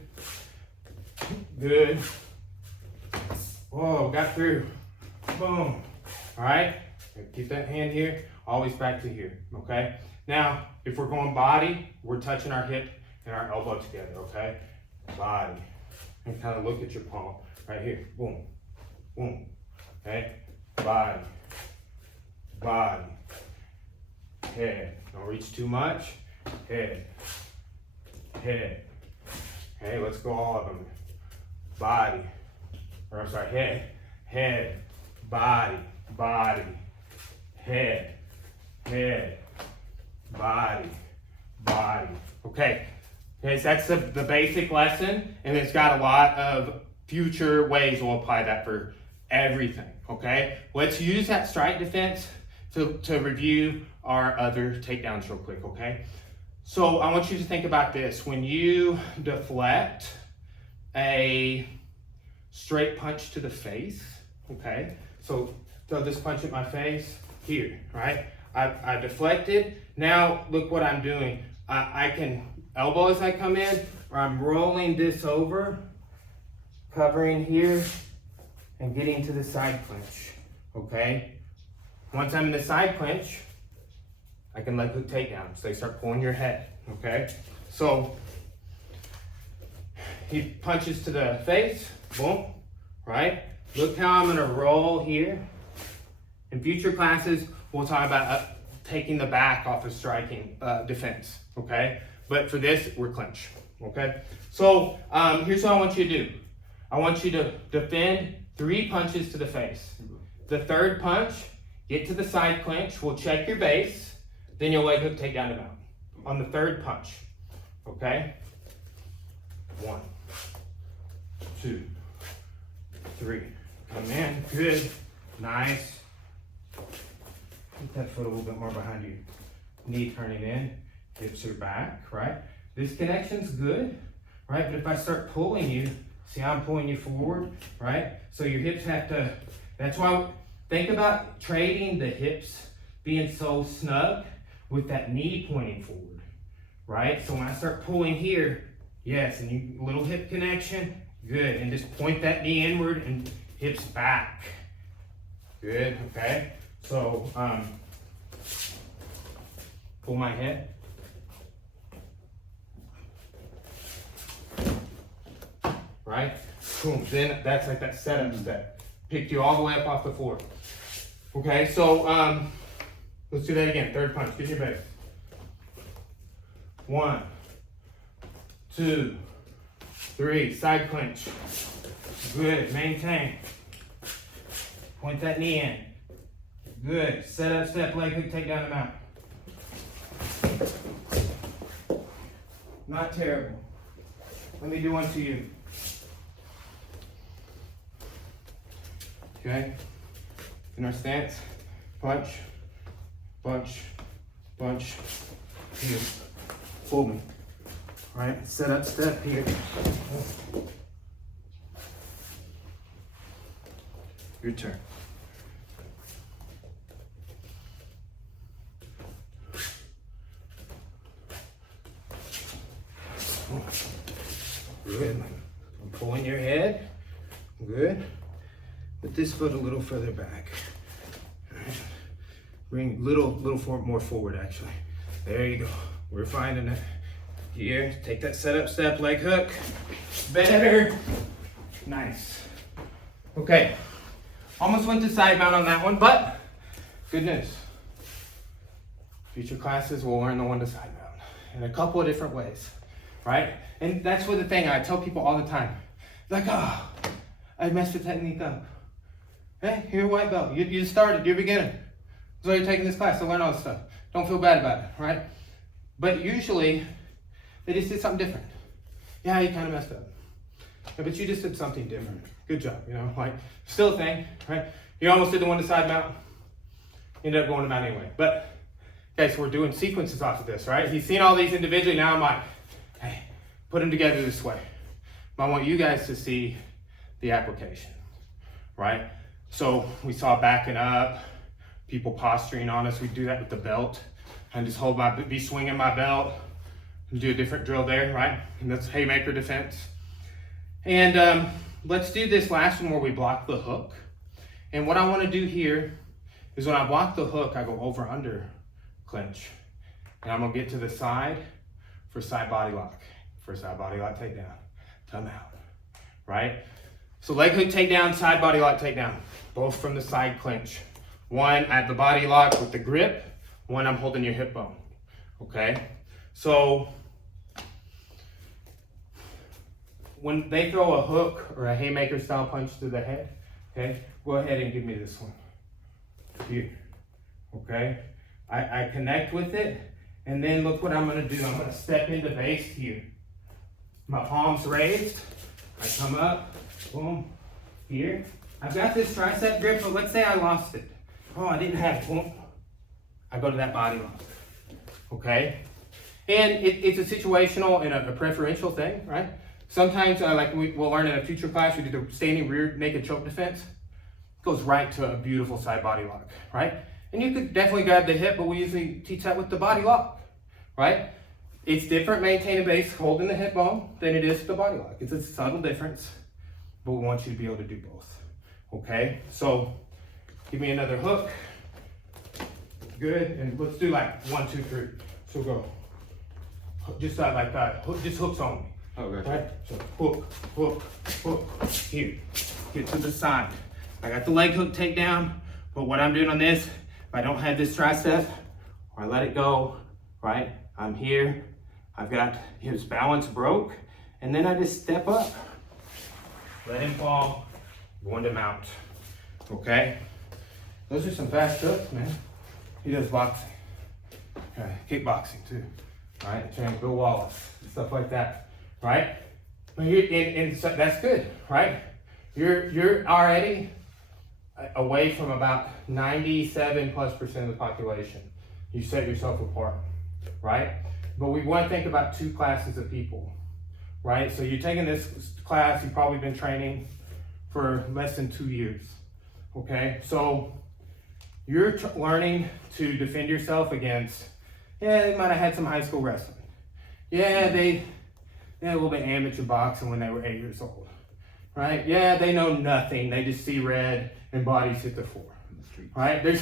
Good. Whoa, got through. Boom. All right. Keep that hand here. Always back to here. Okay. Now, if we're going body, we're touching our hip and our elbow together. Okay. Body. And kind of look at your palm right here. Boom. Boom. Okay. Body. Body. Head. Don't reach too much. Head. Head. Okay, let's go all of them. Body. Or I'm sorry, head. Head. Body. Body. Head. Head. Body. Body. Okay. Okay, so that's the basic lesson, and it's got a lot of future ways we'll apply that for everything. Okay? Let's use that strike defense to review our other takedowns real quick, okay? So I want you to think about this. When you deflect a straight punch to the face, okay? So throw this punch at my face, here, right? I deflected. Now look what I'm doing. I can elbow as I come in, or I'm rolling this over, covering here, and getting to the side clinch, okay? Once I'm in the side clinch, I can let hook takedowns. They start pulling your head, okay? So he punches to the face, boom, right? Look how I'm gonna roll here. In future classes, we'll talk about taking the back off of striking defense, okay? But for this, we're clinch, okay? So here's what I want you to do. I want you to defend 3 punches to the face. The third punch, get to the side clinch, we'll check your base, then you'll leg hook take down the mount. On the third punch, okay? 1, 2, 3. Come in, good, nice. Get that foot a little bit more behind you. Knee turning in, hips are back, right? This connection's good, right? But if I start pulling you, see how I'm pulling you forward, right? So your hips have to, that's why, think about trading the hips being so snug with that knee pointing forward, right? So when I start pulling here, yes, and you, little hip connection, good. And just point that knee inward and hips back. Good, okay? So, pull my head. Right? Boom, then that's like that setup step. Picked you all the way up off the floor. Okay, so Let's do that again. Third punch. Get in your base. 1, 2, 3. Side clinch. Good. Maintain. Point that knee in. Good. Set up, step, leg hook, take down the mount. Not terrible. Let me do one to you. Okay. In our stance. Punch. Punch. Punch. Here. Fold me. Alright. Set up, step here. Your turn. Good. I'm pulling your head. Good. Put this foot a little further back. All right. Bring little more forward actually. There you go. We're finding it. Here. Take that setup step, leg hook. Better. Nice. Okay. Almost went to side mount on that one, but good news. Future classes will learn the one to side mount in a couple of different ways, right? And that's what the thing I tell people all the time. Like, oh, I messed the technique up. Hey, you're a white belt. You started, you're a beginner. So you're taking this class to learn all this stuff. Don't feel bad about it, right? But usually, they just did something different. Yeah, you kind of messed up. Yeah, but you just did something different. Good job, you know, like, still a thing, right? You almost did the one to side mount. You ended up going to mount anyway. But, okay, so we're doing sequences off of this, right? He's seen all these individually, now I'm like, hey, put them together this way. I want you guys to see the application, right? So we saw backing up, people posturing on us. We do that with the belt. I just be swinging my belt and do a different drill there, right? And that's haymaker defense. And let's do this last one where we block the hook. And what I want to do here is when I block the hook, I go over under clinch. And I'm going to get to the side for side body lock. For side body lock takedown. Come out. Right? So leg hook takedown, side body lock takedown. Both from the side clinch. One at the body lock with the grip. One I'm holding your hip bone. Okay? So when they throw a hook or a haymaker style punch to the head, okay, go ahead and give me this one. Here. Okay? I connect with it, and then look what I'm gonna do. I'm gonna step into base here. My palms raised. I come up, boom, here. I've got this tricep grip, but let's say I lost it. Oh, I didn't have it, boom. I go to that body lock, okay? And it's a situational and a preferential thing, right? Sometimes, like we'll learn in a future class, we do the standing rear naked choke defense. It goes right to a beautiful side body lock, right? And you could definitely grab the hip, but we usually teach that with the body lock, right? It's different maintaining base holding the hip bone than it is the body lock. It's a subtle difference, but we want you to be able to do both, okay? So give me another hook. Good, and let's do like 1, 2, 3. So go, just like that, just hooks only. Oh, gotcha. Right? So hook, hook, hook, here. Get to the side. I got the leg hook takedown, but what I'm doing on this, if I don't have this tricep, or I let it go, right? I'm here, I've got his balance broke, and then I just step up. Let him fall, going to mount, okay? Those are some fast hooks, man. He does boxing, kickboxing too, right? Training Bill Wallace, stuff like that, right? And so that's good, right? You're already away from about 97+% of the population. You set yourself apart, right? But we want to think about 2 classes of people, right? So you're taking this class, you've probably been training for less than 2 years, okay? So you're learning to defend yourself against, yeah, they might have had some high school wrestling. Yeah, they had a little bit amateur boxing when they were 8 years old, right? Yeah, they know nothing. They just see red and bodies hit the floor, right? Like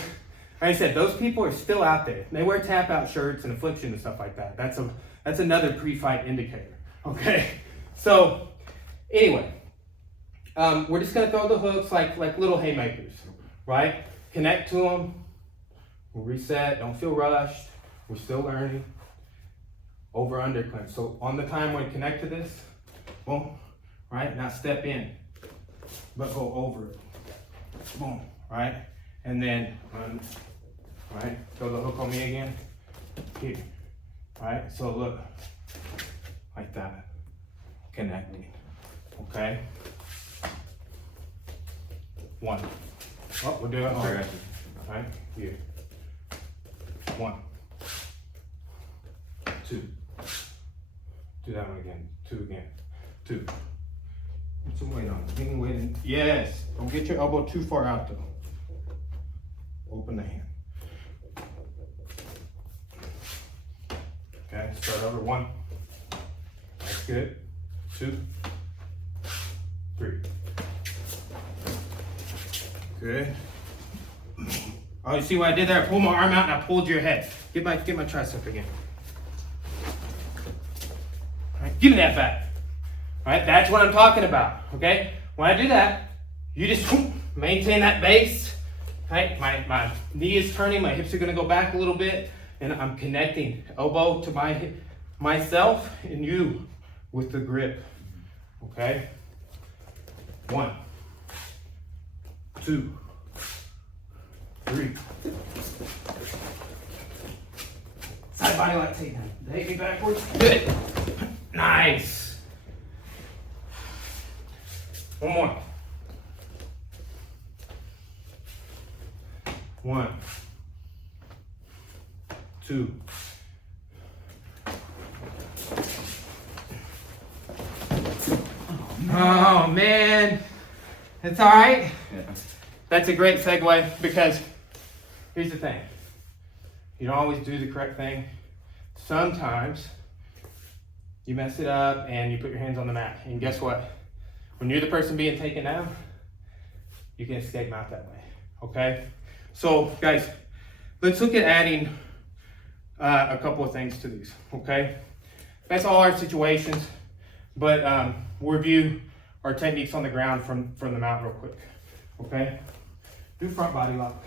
I said, those people are still out there. They wear tap-out shirts and affliction and stuff like that. That's another pre-fight indicator, okay? So anyway, we're just gonna throw the hooks like little haymakers, right? Connect to them, We'll reset, don't feel rushed. We're still learning. Over, under clinch. So on the time when connect to this, boom, right? Now step in, but go over it. Boom, right? And then, right? Throw the hook on me again. Here, right? So look, like that, connecting, okay? One. Oh, we're doing it. Right? Here. One. Two. Do that one again. Two again. Two. Put some weight on it. Any weight in. Yes. Don't get your elbow too far out though. Open the hand. Okay, start over. One. That's good. Two. Three. Good. Oh, you see what I did there? I pulled my arm out and I pulled your head. Get my tricep again. All right, give me that back. All right, that's what I'm talking about. Okay, when I do that, you just maintain that base. Right, my knee is turning, my hips are gonna go back a little bit, and I'm connecting elbow to myself and you with the grip. Okay, 1, 2, 3. Side body lock takedown. Take me backwards. Good. Nice. One more. 1, 2. Oh man, it's all right. Yeah. That's a great segue because here's the thing. You don't always do the correct thing. Sometimes you mess it up and you put your hands on the mat. And guess what? When you're the person being taken down, you can escape out that way, okay? So guys, let's look at adding a couple of things to these, okay? That's all our situations, but we'll review our techniques on the ground from the mount real quick, okay? Do front body lock.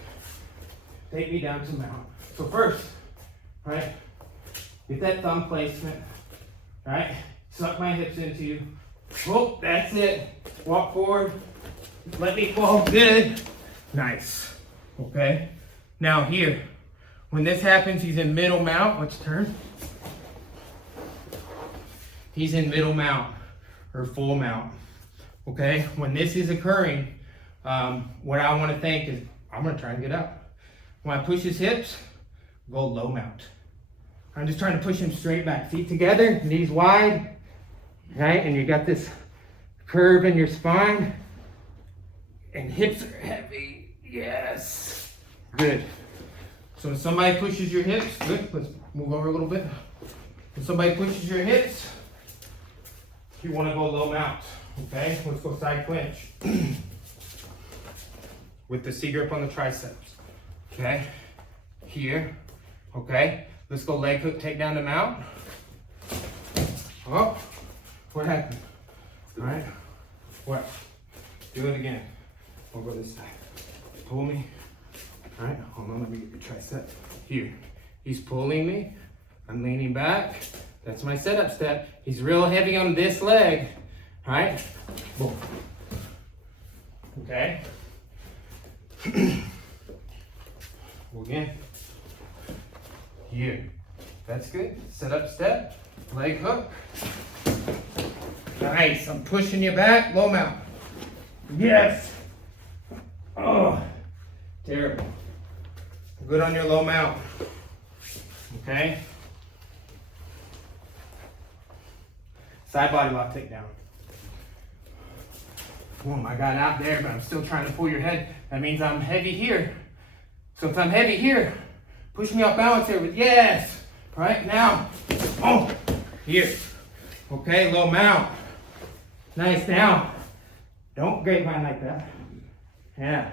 Take me down to mount. So first, right, get that thumb placement, right? Suck my hips into you. Oh, that's it. Walk forward. Let me fall. Good. Nice. Okay. Now here, when this happens, he's in middle mount. Let's turn. He's in middle mount or full mount. Okay. When this is occurring, what I want to think is I'm going to try and get up. When I push his hips, go low mount. I'm just trying to push him straight back. Feet together, knees wide, right? And you got this curve in your spine. And hips are heavy. Yes. Good. So when somebody pushes your hips, good. Let's move over a little bit. When somebody pushes your hips, you want to go low mount. Okay? Let's go side clinch. With the C grip on the triceps. Okay? Here. Okay? Let's go leg hook, take down the mount. Oh, what happened? All right. What? Do it again. We'll go this side. Pull me. All right. Hold on. Let me get your tricep. Here. He's pulling me. I'm leaning back. That's my setup step. He's real heavy on this leg. All right. Boom. Okay. Again. Here. That's good. Set up step. Leg hook. Nice. I'm pushing you back. Low mount. Yes. Oh. Terrible. Good on your low mount. Okay. Side body lock takedown. Boom. I got out there, but I'm still trying to pull your head. That means I'm heavy here. So if I'm heavy here, push me off balance here with yes. Right now, oh, here. Okay, low mount. Nice now. Don't grapevine like that. Yeah,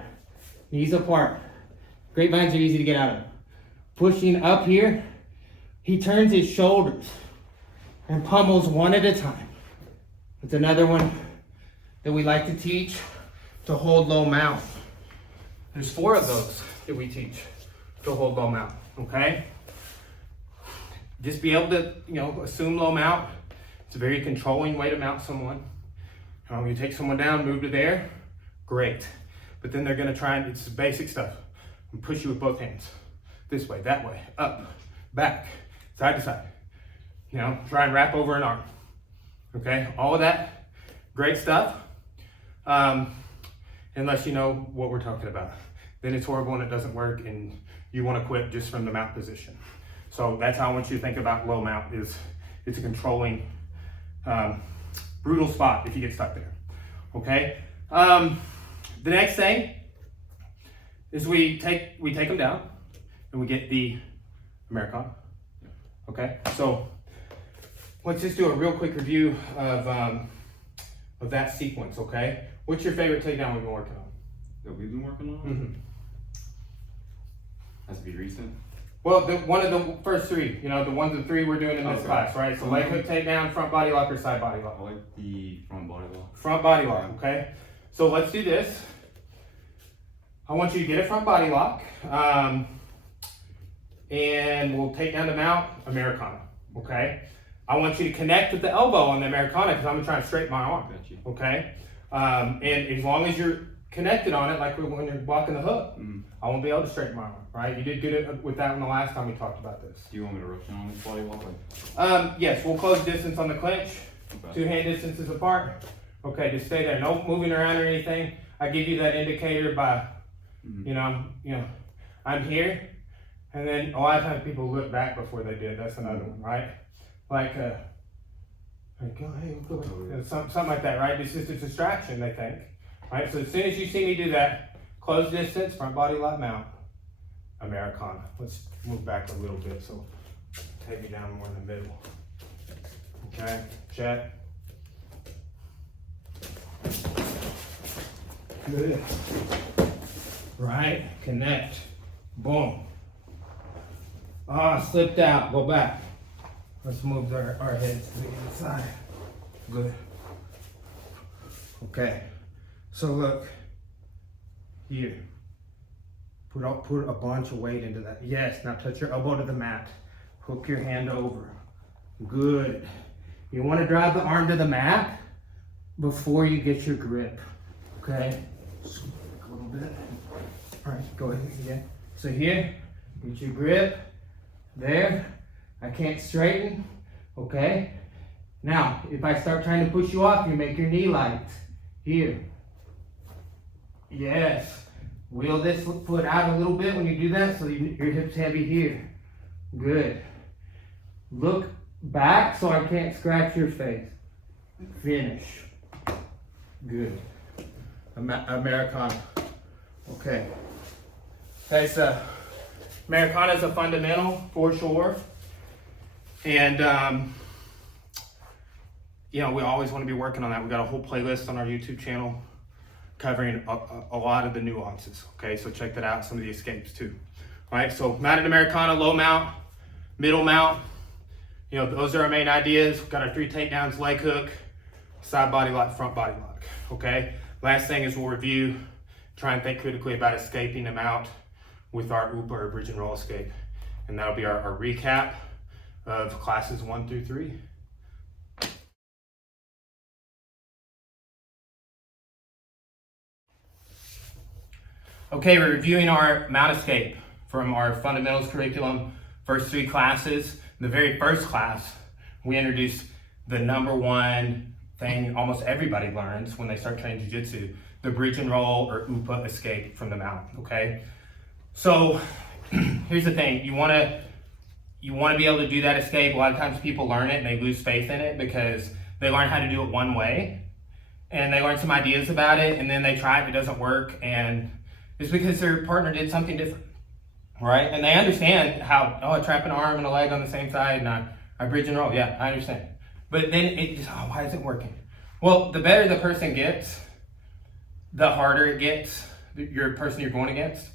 knees apart. Grapevines are easy to get out of. Pushing up here, he turns his shoulders and pummels one at a time. It's another one that we like to teach to hold low mount. There's 4 of those that we teach. to hold low mount, okay? Just be able to, assume low mount. It's a very controlling way to mount someone. You take someone down, move to there, great. But then they're gonna try, and it's basic stuff. And push you with both hands. This way, that way, up, back, side to side. Try and wrap over an arm. Okay, all of that, great stuff. Unless you know what we're talking about. Then it's horrible and it doesn't work and you wanna quit just from the mount position. So that's how I want you to think about low mount is it's a controlling, brutal spot if you get stuck there, okay? The next thing is we take them down and we get the Americana, okay? So let's just do a real quick review of that sequence, okay? What's your favorite takedown we've been working on? That we've been working on? Mm-hmm. Has to be recent. Well, one of the first three, the ones of the three we're doing in this class, right? So leg hook takedown, front body lock, or side body lock? I like the front body lock. Front body lock, okay? So let's do this. I want you to get a front body lock, and we'll take down the mount, Americana, okay? I want you to connect with the elbow on the Americana because I'm gonna try to straighten my arm, okay? And as long as you're connected on it, like when you're blocking the hook, I won't be able to straighten my arm, right? You did good with that one the last time we talked about this. Do you want me to rush in on this body lock? Yes, we'll close distance on the clinch, Okay. 2 hand distances apart. Okay, just stay there, no moving around or anything. I give you that indicator by, I'm here, and then a lot of times people look back before they do it. That's another one, right? Like, something like that, right? It's just a distraction, they think. Right, so as soon as you see me do that, close distance, front body lock mount, Americana. Let's move back a little bit, so take me down more in the middle. Okay, check. Good. Right, connect, boom. Slipped out, go back. Let's move our heads to the inside. Good. Okay. So look, here, put a bunch of weight into that. Yes, now touch your elbow to the mat. Hook your hand over. Good. You want to drive the arm to the mat before you get your grip, okay? Scoot back a little bit. All right, go ahead again. So here, get your grip, there. I can't straighten, okay? Now, if I start trying to push you off, you make your knee light. Here. Yes. Wheel this foot out a little bit when you do that so your hip's heavy here. Good. Look back so I can't scratch your face. Finish. Good. Americana. Okay. Okay, so Americana is a fundamental for sure. And, we always want to be working on that. We got a whole playlist on our YouTube channel covering a lot of the nuances. Okay, so check that out, some of the escapes too. All right, so mounted Americana, low mount, middle mount. Those are our main ideas. We've got our 3 takedowns, leg hook, side body lock, front body lock. Okay, last thing is we'll review, try and think critically about escaping them out with our OOP or bridge and roll escape. And that'll be our recap of classes 1 through 3. Okay, we're reviewing our mount escape from our fundamentals curriculum, first 3 classes. In the very first class, we introduced the #1 thing almost everybody learns when they start training jiu-jitsu, the bridge and roll or UPA escape from the mount, okay? So here's the thing, you wanna be able to do that escape. A lot of times people learn it and they lose faith in it because they learn how to do it one way and they learn some ideas about it and then they try it, it doesn't work, and it's because their partner did something different, right? And they understand how, I trap an arm and a leg on the same side and I bridge and roll, yeah, I understand. But then it just, why is it working? Well, the better the person gets, the harder it gets, your person you're going against.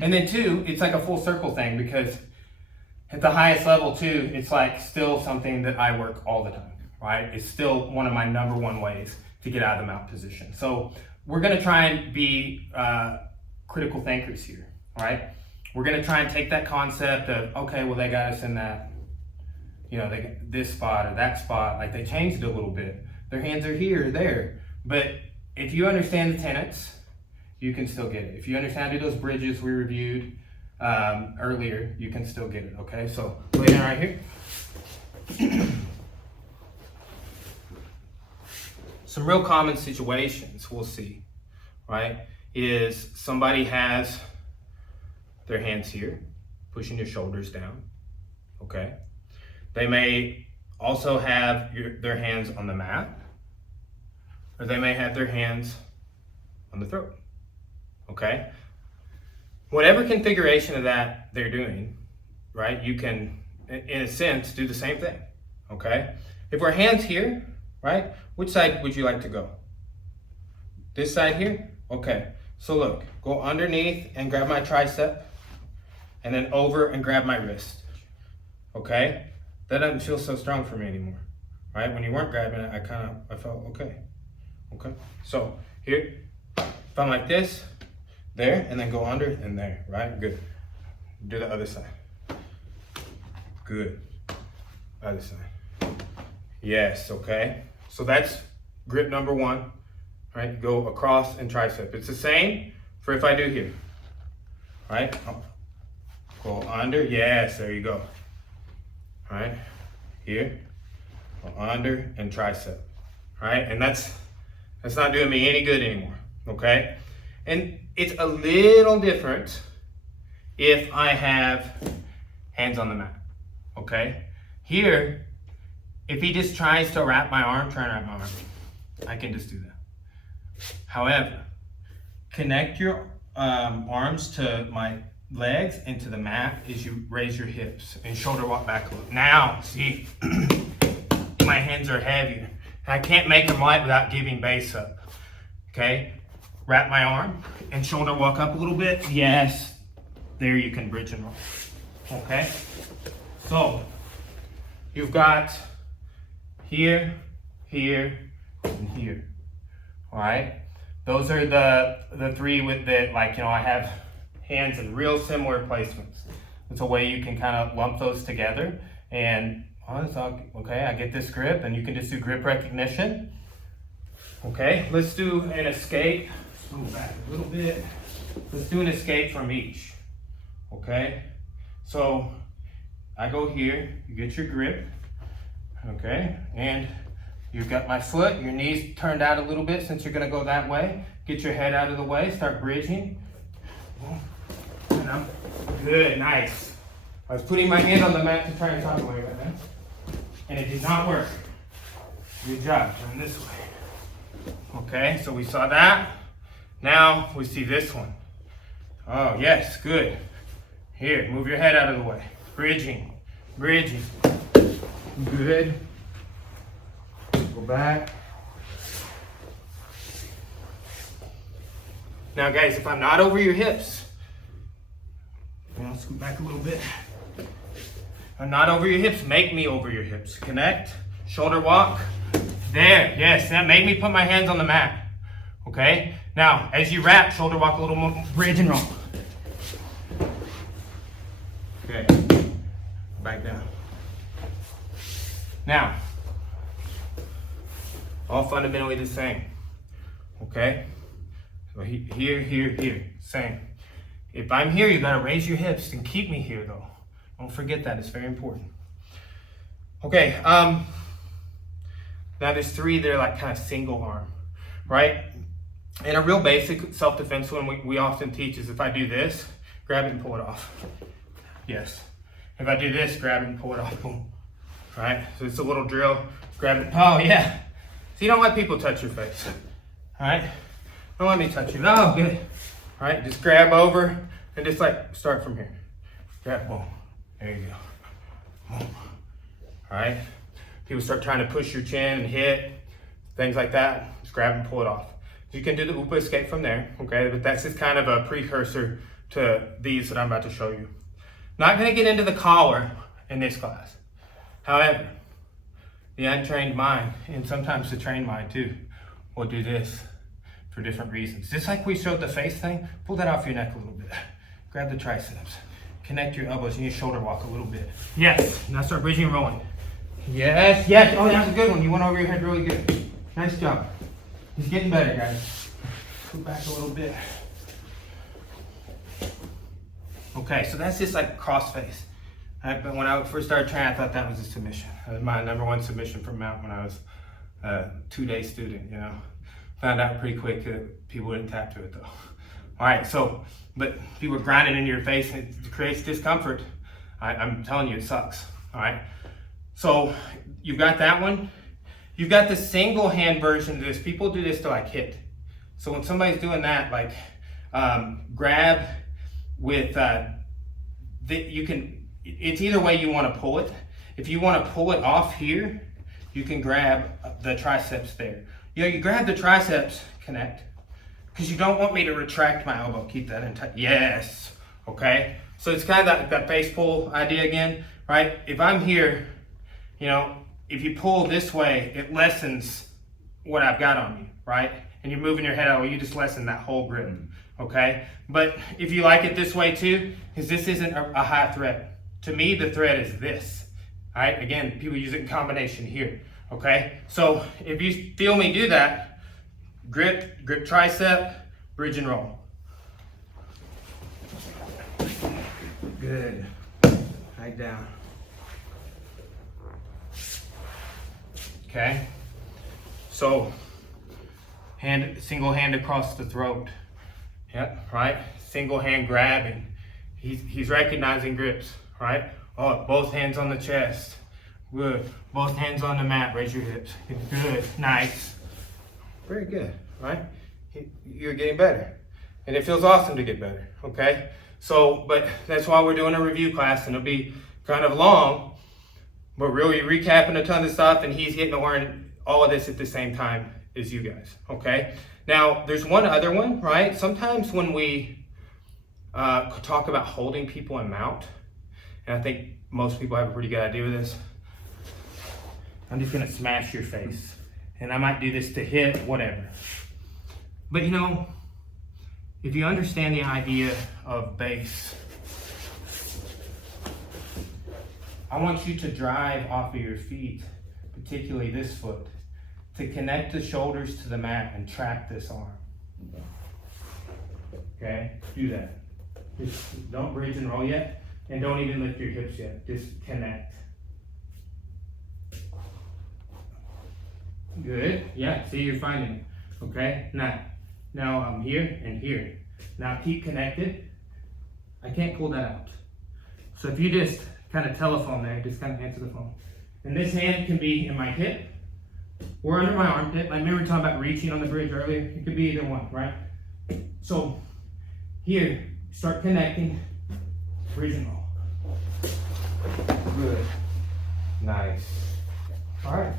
And then 2, it's like a full circle thing because at the highest level too, it's like still something that I work all the time, right? It's still one of my #1 ways to get out of the mount position. So we're gonna try and be critical thinkers here, right? we're gonna try and take that concept of, okay, well, they got us in that, you know, this spot or that spot, like they changed it a little bit. Their hands are here or there. But if you understand the tenets, you can still get it. If you understand how to do those bridges we reviewed earlier, you can still get it, okay? So lay down right here. Some real common situations we'll see, right, is somebody has their hands here, pushing your shoulders down, okay? They may also have their hands on the mat, or they may have their hands on the throat, okay? Whatever configuration of that they're doing, right, you can, in a sense, do the same thing, okay? If our hands here, right, which side would you like to go? This side here? Okay, so look, go underneath and grab my tricep, and then over and grab my wrist, okay? That doesn't feel so strong for me anymore, right? When you weren't grabbing it, I felt okay, okay? So here, if I'm like this, there, and then go under and there, right? Good. Do the other side. Good. Other side. Yes, okay? So that's grip number one, right? Go across and tricep. It's the same for if I do here, right? Go under, yes, there you go. All right, here, go under and tricep, all right? And that's not doing me any good anymore, okay? And it's a little different if I have hands on the mat, okay? Here, if he just tries to wrap my arm, try and wrap my arm, I can just do that. However, connect your arms to my legs into the mat as you raise your hips and shoulder walk back a little. Now, see, my hands are heavier. I can't make them light without giving base up, okay? Wrap my arm and shoulder walk up a little bit. Yes, there you can bridge and roll, okay? So, you've got here, here, and here, all right? Those are the three with the, like, you know, I have hands in real similar placements. It's a way you can kind of lump those together and, okay, I get this grip, and you can just do grip recognition. Okay, let's do an escape. Let's move back a little bit. Let's do an escape from each. Okay, so I go here, you get your grip, okay, and you've got my foot, your knees turned out a little bit since you're gonna go that way. Get your head out of the way, start bridging. And I'm good, nice. I was putting my hand on the mat to try and talk away right now, and it did not work. Good job, turn this way. Okay, so we saw that. Now we see this one. Oh yes, good. Here, move your head out of the way. Bridging, bridging. Good. Go back. Now guys, if I'm not over your hips, I'll scoot back a little bit. I'm not over your hips, make me over your hips. Connect, shoulder walk. There, yes, that made me put my hands on the mat. Okay, now as you wrap, shoulder walk a little more, bridge and roll. Okay, back down. Now, all fundamentally the same. Okay, so here, here, here, same. If I'm here, you gotta raise your hips and keep me here though. Don't forget that, it's very important. Okay, now there's three that are like kind of single arm, right? And a real basic self-defense one we often teach is if I do this, grab it and pull it off. Yes. If I do this, grab it and pull it off, boom. Right, so it's a little drill, grab it, oh yeah. So you don't let people touch your face, all right? Don't let me touch you, oh good. All right, just grab over and just like start from here. Grab, boom, there you go, boom. All right, people start trying to push your chin and hit, things like that, just grab and pull it off. You can do the Upa escape from there, okay? But that's just kind of a precursor to these that I'm about to show you. Not gonna get into the collar in this class. However, the untrained mind, and sometimes the trained mind too, will do this for different reasons. Just like we showed the face thing, pull that off your neck a little bit. grab the triceps. Connect your elbows and your shoulder walk a little bit. Yes, now start bridging and rolling. Yes, yes, oh, that was a good one. You went over your head really good. Nice job. He's getting better, guys. Go back a little bit. Okay, so that's just like cross face. But when I first started training, I thought that was a submission. That was my #1 submission from Mount when I was a 2-day student, you know. Found out pretty quick that people didn't tap to it though. All right, so, but people are grinding into your face and it creates discomfort. I'm telling you, it sucks, all right? So you've got that one. You've got the single hand version of this. People do this to like hit. So when somebody's doing that, like grab with, it's either way you want to pull it. If you want to pull it off here, you can grab the triceps there. You know, you grab the triceps, connect, because you don't want me to retract my elbow. Keep that in tight. Yes, okay? So it's kind of that face pull idea again, right? If I'm here, you know, if you pull this way, it lessens what I've got on you, right? And you're moving your head out, you just lessen that whole grip, okay? But if you like it this way too, because this isn't a high thread. To me, the thread is this, all right? Again, people use it in combination here, okay? So if you feel me do that, grip tricep, bridge and roll. Good, right down. Okay, so single hand across the throat. Yep, right, single hand grabbing. He's recognizing grips, right? Oh, both hands on the chest. Good, both hands on the mat, raise your hips. Good, nice. Very good, right? You're getting better. And it feels awesome to get better, okay? So, but that's why we're doing a review class, and it'll be kind of long, but really recapping a ton of stuff, and he's getting to learn all of this at the same time as you guys, okay? Now, there's one other one, right? Sometimes when we talk about holding people in mount, and I think most people have a pretty good idea of this, I'm just gonna smash your face. And I might do this to hit, whatever. But you know, if you understand the idea of base, I want you to drive off of your feet, particularly this foot, to connect the shoulders to the mat and track this arm. Okay, do that. Just don't bridge and roll yet, and don't even lift your hips yet. Just connect. Good, yeah, see, you're finding it. Okay, now I'm here and here. Now keep connected. I can't pull that out. So if you just kind of telephone there, just kind of answer the phone. And this hand can be in my hip or under my armpit. Like, remember talking about reaching on the bridge earlier? It could be either one, right? So here, start connecting, bridge and roll. Good, nice. All right,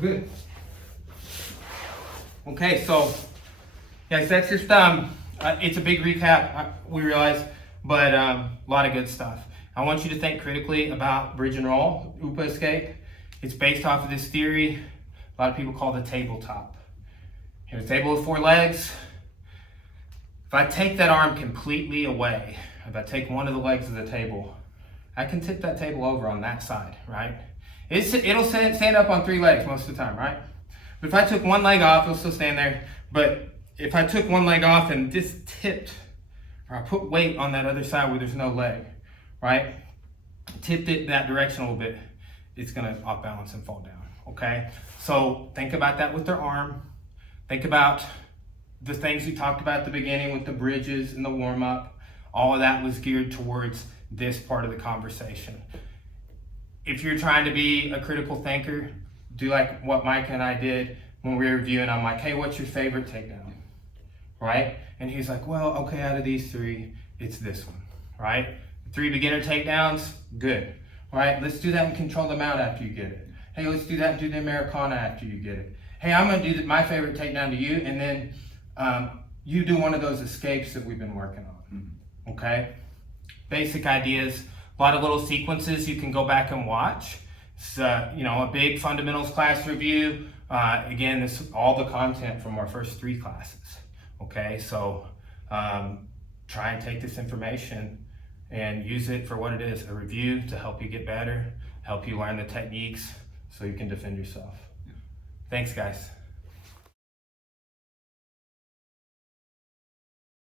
good. Okay, so guys, that's just it's a big recap, we realize, but a lot of good stuff. I want you to think critically about bridge and roll, UPA escape. It's based off of this theory a lot of people call the tabletop. Here's a table with 4 legs. If I take that arm completely away, if I take one of the legs of the table, I can tip that table over on that side, right? It'll stand up on 3 legs most of the time, right? But if I took one leg off, it'll still stand there. But if I took one leg off and just tipped, or I put weight on that other side where there's no leg, right? Tipped it that direction a little bit, it's gonna off balance and fall down, okay? So think about that with their arm. Think about the things we talked about at the beginning with the bridges and the warm up. All of that was geared towards this part of the conversation. If you're trying to be a critical thinker, do like what Mike and I did when we were reviewing. I'm like, hey, what's your favorite takedown, right? And he's like, well, okay, out of these 3, it's this one, right? 3 beginner takedowns, good, right? Let's do that and control them out after you get it. Hey, let's do that and do the Americana after you get it. Hey, I'm gonna do my favorite takedown to you, and then you do one of those escapes that we've been working on, okay? Basic ideas, a lot of little sequences you can go back and watch. It's a big fundamentals class review. Again, this is all the content from our first 3 classes. Okay, so try and take this information and use it for what it is, a review to help you get better, help you learn the techniques so you can defend yourself. Thanks, guys.